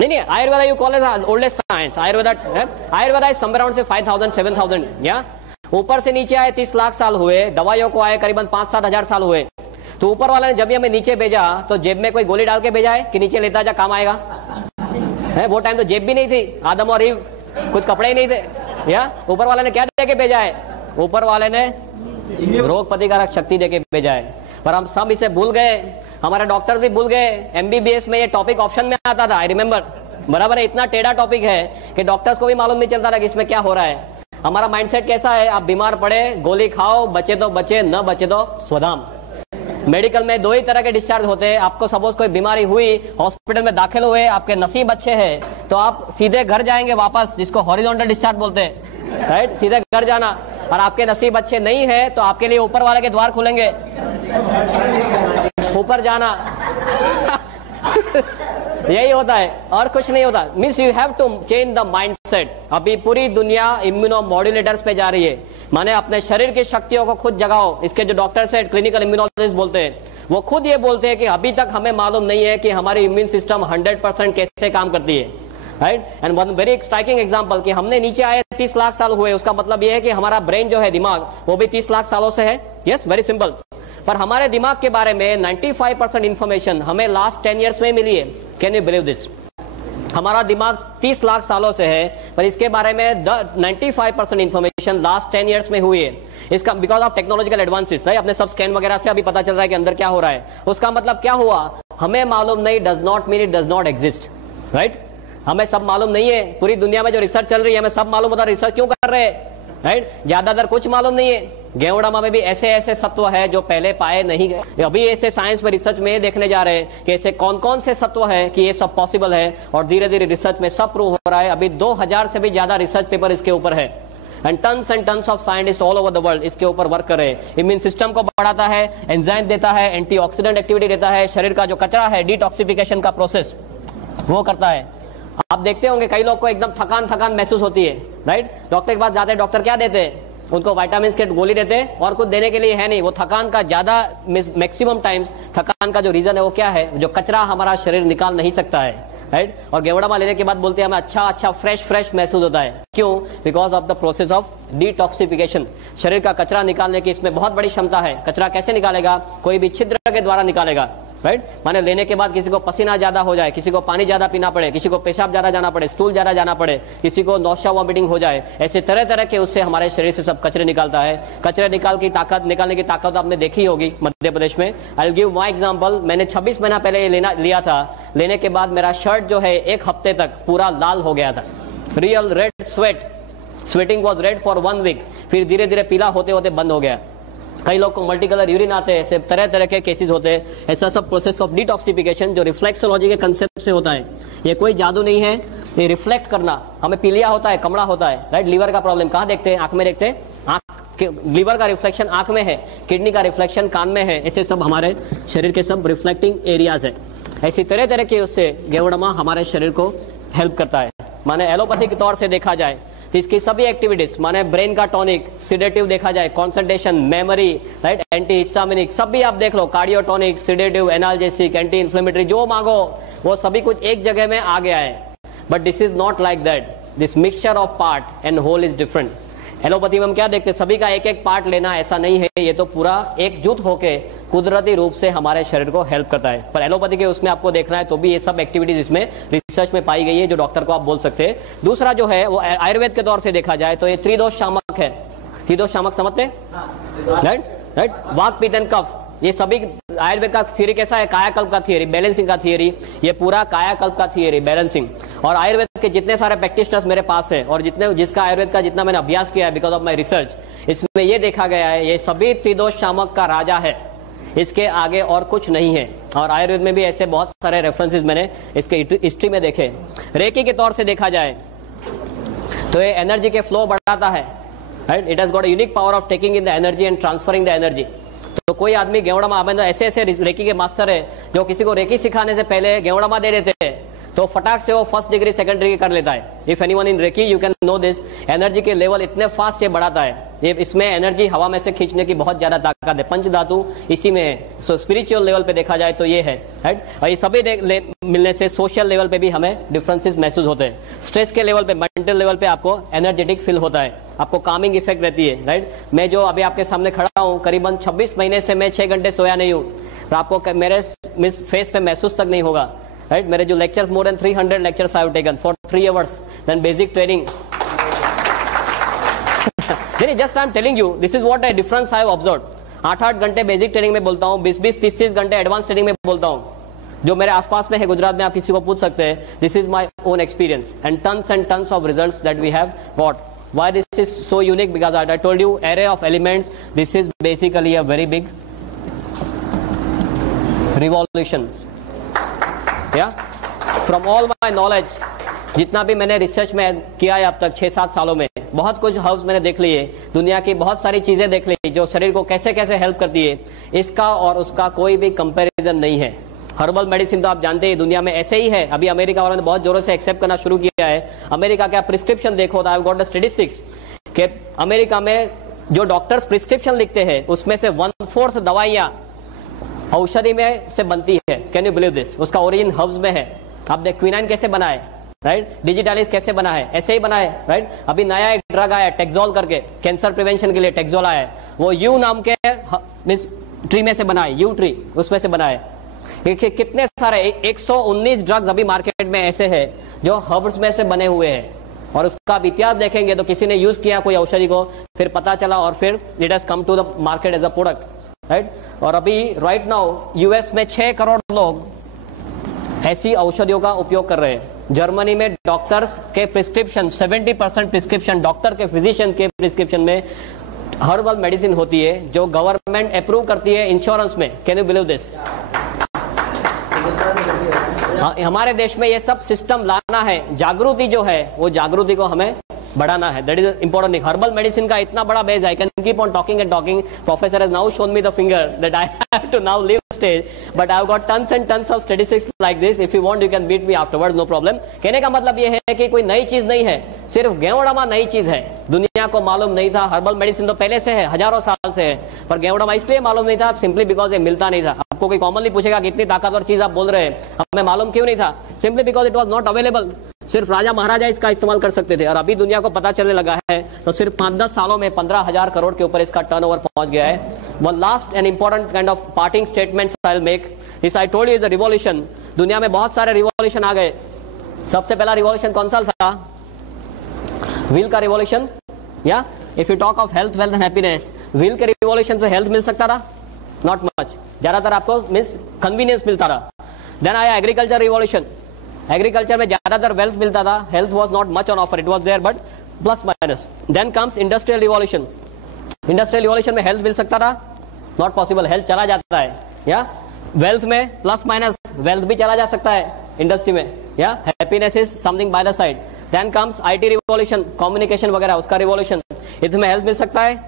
नहीं, Ayurveda you call as oldest science. Ayurveda is somewhere around 5000 7000, या ऊपर से नीचे आए 30 लाख साल हुए। दवाइयों को आए करीबन 5-7 हजार साल हुए। तो ऊपर वाले ने जब भी हमें नीचे भेजा तो जेब में कोई गोली डाल के भेजा है कि नीचे लेता जा, काम आएगा? है, वो टाइम तो जेब भी नहीं थी, आदम और ईव कुछ कपड़े ही नहीं थे। या ऊपर वाले ने क्या दे के भेजा है? ऊपर वाले ने रोग प्रतिकारक शक्ति देके भेजा है। पर हम सब इसे भूल गए, हमारे डॉक्टर्स भी भूल गए। एमबीबीएस में ये टॉपिक ऑप्शन में आता था, आई रिमेम्बर, बराबर है। इतना टेढ़ा टॉपिक है कि डॉक्टर्स को भी मालूम नहीं चलता था कि इसमें क्या हो रहा है। हमारा माइंडसेट कैसा है, आप बीमार पड़े गोली खाओ, बचे तो बचे, न बचे तो स्वधाम। मेडिकल में 2 ही तरह के डिस्चार्ज होते हैं। आपको सपोज कोई बीमारी हुई, हॉस्पिटल में दाखिल हुए, आपके नसीब अच्छे हैं तो आप सीधे घर जाएंगे वापस, जिसको हॉरिजॉन्टल डिस्चार्ज बोलते हैं, राइट, सीधे घर जाना। और आपके नसीब अच्छे नहीं है तो आपके लिए ऊपर वाले के द्वार खुलेंगे, ऊपर जाना। यही होता है और कुछ नहीं होता। Means you have to change the mindset. अभी पूरी दुनिया इम्यूनो मॉड्यूलेटर्स पे जा रही है, माने अपने शरीर की शक्तियों को खुद जगाओ। इसके जो डॉक्टर्स हैं, क्लिनिकल इम्यूनोलॉजिस्ट बोलते हैं, वो खुद ये बोलते हैं कि अभी तक हमें मालूम नहीं है कि हमारी इम्यून सिस्टम 100% कैसे काम करती है, right. And one very striking example कि हमने नीचे आए 30 लाख साल हुए, उसका मतलब ये है कि हमारा ब्रेन जो है, दिमाग, वो भी 30 लाख सालों से है। Yes, very simple. पर हमारे दिमाग के बारे में 95% इंफॉर्मेशन हमें लास्ट 10 ईयर्स में मिली है। Can you believe this? हमारा दिमाग 30 लाख सालों से है, पर इसके बारे में 95% इंफॉर्मेशन लास्ट 10 ईयर्स में हुई है। इसका because of technological advances, right. अपने सब स्कैन वगैरह से अभी पता चल रहा है कि अंदर क्या हो रहा है। उसका मतलब क्या हुआ? हमें मालूम नहीं does not mean it does not exist, right. हमें सब मालूम नहीं है। पूरी दुनिया में जो रिसर्च चल रही है हमें सब मालूम होता है, रिसर्च क्यों कर रहे हैं, राइट। ज्यादातर कुछ मालूम नहीं है। गेवड़ामा में भी ऐसे ऐसे सत्व है जो पहले पाए नहीं गए। अभी ऐसे साइंस में रिसर्च में देखने जा रहे हैं कि ऐसे कौन कौन से सत्व है कि ये सब पॉसिबल है, और धीरे धीरे रिसर्च में सब प्रूव हो रहा है। अभी 2000 से भी ज्यादा रिसर्च पेपर इसके ऊपर है, and tons of scientist all over the world इसके ऊपर वर्क कर रहे हैं। इम्यून सिस्टम को बढ़ाता है, एंजाइम देता है, एंटीऑक्सीडेंट एक्टिविटी देता है, शरीर का जो कचरा है डिटॉक्सिफिकेशन का प्रोसेस वो करता है। आप देखते होंगे कई लोग को एकदम थकान थकान महसूस होती है, राइट? डॉक्टर के पास जाते हैं, डॉक्टर क्या देते हैं? उनको विटामिन के गोली देते हैं और कुछ देने के लिए है नहीं। वो थकान का ज्यादा मैक्सिमम टाइम्स थकान का जो रीजन है वो क्या है? जो कचरा हमारा शरीर निकाल नहीं सकता है, राइट? और गेवड़ामा लेने के बाद बोलते हैं हमें अच्छा फ्रेश महसूस होता है। क्यों? Because of the process of detoxification. शरीर का कचरा निकालने की इसमें बहुत बड़ी क्षमता है। कचरा कैसे निकालेगा? कोई भी छिद्र के द्वारा निकालेगा, राइट? माने लेने के बाद किसी को पसीना ज्यादा हो जाए, किसी को पानी ज्यादा पीना पड़े, किसी को पेशाब ज्यादा जाना पड़े, स्टूल ज्यादा जाना पड़े, किसी को नौशा वॉमिटिंग हो जाए, ऐसे तरह तरह के उससे हमारे शरीर से सब कचरे निकालता है। कचरे निकालने की ताकत आपने देखी होगी मध्य प्रदेश में। I will give my example. मैंने 26 महीना पहले ये लिया था। लेने के बाद मेरा शर्ट जो है 1 हफ्ते तक पूरा लाल हो गया था। Real red sweating was red for 1 week. फिर धीरे धीरे पीला होते होते बंद हो गया। कई लोग को मल्टी कलर यूरिन आते हैं, ऐसे तरह तरह के केसेस होते हैं। ऐसा सब प्रोसेस ऑफ डिटॉक्सिफिकेशन जो रिफ्लेक्सोलॉजी के कंसेप्ट से होता है। ये कोई जादू नहीं है, ये रिफ्लेक्ट करना। हमें पीलिया होता है, कमड़ा होता है, राइट? लीवर का प्रॉब्लम कहाँ देखते हैं? आंख में देखते हैं। लीवर का रिफ्लेक्शन आंख में है, किडनी का रिफ्लेक्शन कान में है। ऐसे सब हमारे शरीर के सब रिफ्लेक्टिंग एरियाज है। ऐसी तरह तरह के उससे गेवड़मा हमारे शरीर को हेल्प करता है। माने एलोपैथी के तौर से देखा जाए तो इसकी सभी एक्टिविटीज, माने ब्रेन का टॉनिक, सिडेटिव देखा जाए, concentration, memory, right, anti histaminic, सब भी आप देख लो, cardiotonic, sedative, analgesic, anti inflammatory, जो मांगो वो सभी कुछ एक जगह में आ गया है। But this is not like that. This mixture of part and whole is different. Allopathy में हम क्या देखते हैं? सभी का एक एक पार्ट लेना, ऐसा नहीं है। ये तो पूरा एकजुट होके कुदरती रूप से हमारे शरीर को हेल्प करता है। पर एलोपैथी के उसमें आपको देखना है तो भी ये सब एक्टिविटीज इसमें रिसर्च में पाई गई है, जो डॉक्टर को आप बोल सकते हैं। दूसरा जो है वो आयुर्वेद के तौर से देखा जाए तो ये त्रिदोष शामक है। त्रिदोष शामक समझते हैं, राइट? वात पित्त एंड कफ, ये सभी आयुर्वेद का थियरी कैसा है? कायाकल्प का थियरी, बैलेंसिंग का थियरी। ये पूरा कायाकल्प का थियरी, बैलेंसिंग। और आयुर्वेद के जितने सारे प्रैक्टिशनर्स मेरे पास है और जिसका आयुर्वेद का जितना मैंने अभ्यास किया है बिकॉज ऑफ माई रिसर्च, इसमें ये देखा गया है ये सभी त्रिदोष शामक का राजा है। इसके आगे और कुछ नहीं है। और आयुर्वेद में भी ऐसे बहुत सारे रेफरेंसेस मैंने इसके हिस्ट्री में देखे। रेकी के तौर से देखा जाए तो ये एनर्जी के फ्लो बढ़ाता है, right? It has got a unique power of taking in the energy and transferring the energy. तो कोई आदमी गेवड़ामा ऐसे रेकी के मास्टर है जो किसी को रेकी सिखाने से पहले गेवड़ामा दे देते हैं तो फटाक से वो 1st डिग्री 2nd डिग्री कर लेता है। If anyone in reiki you can know this. Energy के लेवल इतने फास्ट ये बढ़ाता है। ये इसमें एनर्जी हवा में से खींचने की बहुत ज्यादा ताकत है। पंच धातु इसी में है। सो स्पिरिचुअल लेवल पे देखा जाए तो ये है, राइट? और ये सभी मिलने से सोशल लेवल पे भी हमें डिफरेंसेस महसूस होते हैं। स्ट्रेस के लेवल पे, मेंटल लेवल पे आपको एनर्जेटिक फील होता है, आपको कामिंग इफेक्ट रहती है, राइट? मैं जो अभी आपके सामने खड़ा हूँ, करीबन 26 महीने से मैं 6 घंटे सोया नहीं हूँ। तो आपको मेरे फेस पे महसूस तक नहीं होगा, राइट? मेरे जो lectures, more than 300 lectures I have taken for 3 hours, then basic training. Just I am telling you this is what I difference I have observed. 8-8 घंटे बेसिक ट्रेनिंग में बोलता हूँ, 20-20, 30-30 घंटे एडवांस ट्रेनिंग में बोलता हूँ। जो मेरे आसपास में है गुजरात में, आप किसी को पूछ सकते हैं। This is my own experience and tons of results that we have got. Why this is so unique? Because I told you array of elements. This is basically a very big revolution. Yeah. From all my knowledge, जितना भी मैंने research में किया है अब तक 6-7 सालों में, बहुत कुछ हर्ब्स मैंने देख लिए, दुनिया की बहुत सारी चीजें देख ली जो शरीर को कैसे कैसे हेल्प करती है। इसका और उसका कोई भी कंपैरिजन नहीं है। हर्बल मेडिसिन तो आप जानते हैं दुनिया में ऐसे ही है। अभी अमेरिका वालों ने बहुत जोरों से एक्सेप्ट करना शुरू किया है। अमेरिका का प्रिस्क्रिप्शन देखो, आई हैव गॉट द स्टैटिस्टिक्स कि अमेरिका में जो डॉक्टर्स प्रिस्क्रिप्शन लिखते हैं उसमें से 1/4 दवाइयां औषधि में से बनती है। Can you believe this? उसका ओरिजिन हर्ब्स में है। आप देख क्विनाइन कैसे बना है, राइट? डिजिटालिस कैसे बना है, ऐसे ही बना है, राइट? अभी नया एक ड्रग आया टेक्सोल करके, कैंसर प्रिवेंशन के लिए टेक्सोल आया है। वो यू नाम के ट्री में से बना है, यू ट्री, उसमें से बना है। देखिए कितने सारे 119 ड्रग्स अभी मार्केट में ऐसे हैं जो हर्ब्स में से बने हुए हैं। और उसका आप इतिहास देखेंगे तो किसी ने यूज किया कोई औषधि को, फिर पता चला और फिर it has come to the market as a product, right? और अभी राइट नाउ यूएस में 6 करोड़ लोग ऐसी औषधियों का उपयोग कर रहे हैं। जर्मनी में डॉक्टर्स के प्रिस्क्रिप्शन, 70% प्रिस्क्रिप्शन डॉक्टर के, फिजिशियन के प्रिस्क्रिप्शन में हर्बल मेडिसिन होती है जो गवर्नमेंट अप्रूव करती है इंश्योरेंस में। Can you believe this? हमारे देश में ये सब सिस्टम लाना है। जागृति जो है वो जागृति को हमें बढ़ाना है, that is important thing. Herbal medicine का इतना बड़ा बेस, I can keep on talking and talking. Professor has now shown me the finger that I have to now leave stage, but I have got tons and tons of statistics like this. If you want you can meet me afterwards, no problem. कहने का मतलब ये है कि कोई नई चीज नहीं है, सिर्फ गेवड़मा नई चीज है, दुनिया को मालूम नहीं था। हर्बल मेडिसिन तो पहले से है, हजारों साल से है, पर गेवड़मा इसलिए मालूम नहीं था सिंपली बिकॉज ये मिलता नहीं था। आपको कोई कॉमनली पूछेगा कि इतनी ताकतवर चीज आप बोल रहे हैं, हमें मालूम क्यों नहीं था? Simply because it was not available. सिर्फ राजा महाराजा इसका इस्तेमाल कर सकते थे, और अभी दुनिया को पता चलने लगा है, तो सिर्फ 5-10 सालों में 15,000 करोड़ के ऊपर इसका टर्नओवर पहुंच गया है। One last and important kind of parting statement I will make is, I told you is the revolution. दुनिया में बहुत सारे रिवॉल्यूशन आ गए। सबसे पहला रिवॉल्यूशन कौन सा था? व्हील का रिवॉल्यूशन। या if you talk of health, wealth and happiness, wheel के रिवॉल्यूशन से हेल्थ मिल सकता था? नॉट मच, ज्यादातर आपको मींस कन्वीनियंस मिलता था। देन आया एग्रीकल्चर रिवॉल्यूशन। एग्रीकल्चर में ज्यादातर वेल्थ मिलता था, health was not much on offer, it was there but plus minus. Then comes industrial revolution. Industrial revolution में हेल्थ मिल सकता था? नॉट पॉसिबल, हेल्थ चला जाता है। या वेल्थ में प्लस माइनस वेल्थ भी चला जा सकता है इंडस्ट्री में। या happiness is something by the side. Then comes IT revolution, communication वगैरह, उसका रिवॉल्यूशन। इसमें हेल्थ मिल सकता है?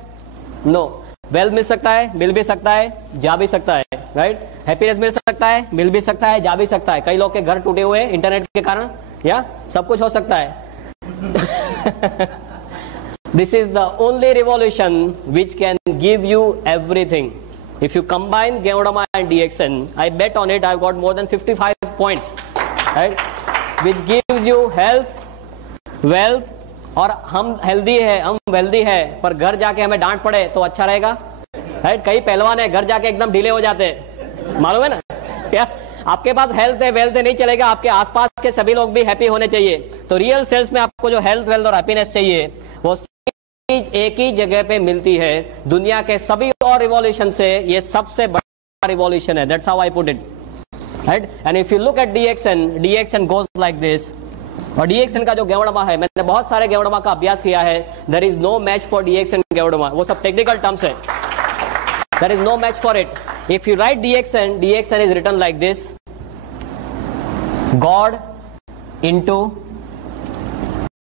नो। वेल्थ मिल सकता है, मिल भी सकता है, जा भी सकता है, राइट। हैप्पीनेस मिल सकता है, मिल भी सकता है, जा भी सकता है। कई लोग के घर टूटे हुए इंटरनेट के कारण, या सब कुछ हो सकता है। This is the only revolution which can give you everything. If you combine Geodama and DXN, I bet on it, I've got more than 55 points, right? Which gives you health, wealth, और हम healthy है, हम wealthy है, पर घर जाके हमें डांट पड़े तो अच्छा रहेगा, राइट? कई पहलवान है घर जाके एकदम ढीले हो जाते हैं, मालूम है ना? क्या आपके पास हेल्थ है, वेल्थ है, नहीं चलेगा, आपके आसपास के सभी लोग भी हैप्पी होने चाहिए। तो रियल सेल्स में आपको जो हेल्थ, वेल्थ और हैप्पीनेस चाहिए, वो एक ही जगह पे मिलती है। दुनिया के सभी और रिवॉल्यूशन से ये सबसे बड़ा रिवॉल्यूशन है। That's how I put it, right? And if you look at DXN goes like this. और DXN का जो गेवड़मा है, मैंने बहुत सारे गेवड़मा का अभ्यास किया है। There is no match for DXN गेवड़मा, वो सब टेक्निकल टर्म्स है। There is no match for it. If you write DXN is written like this: God into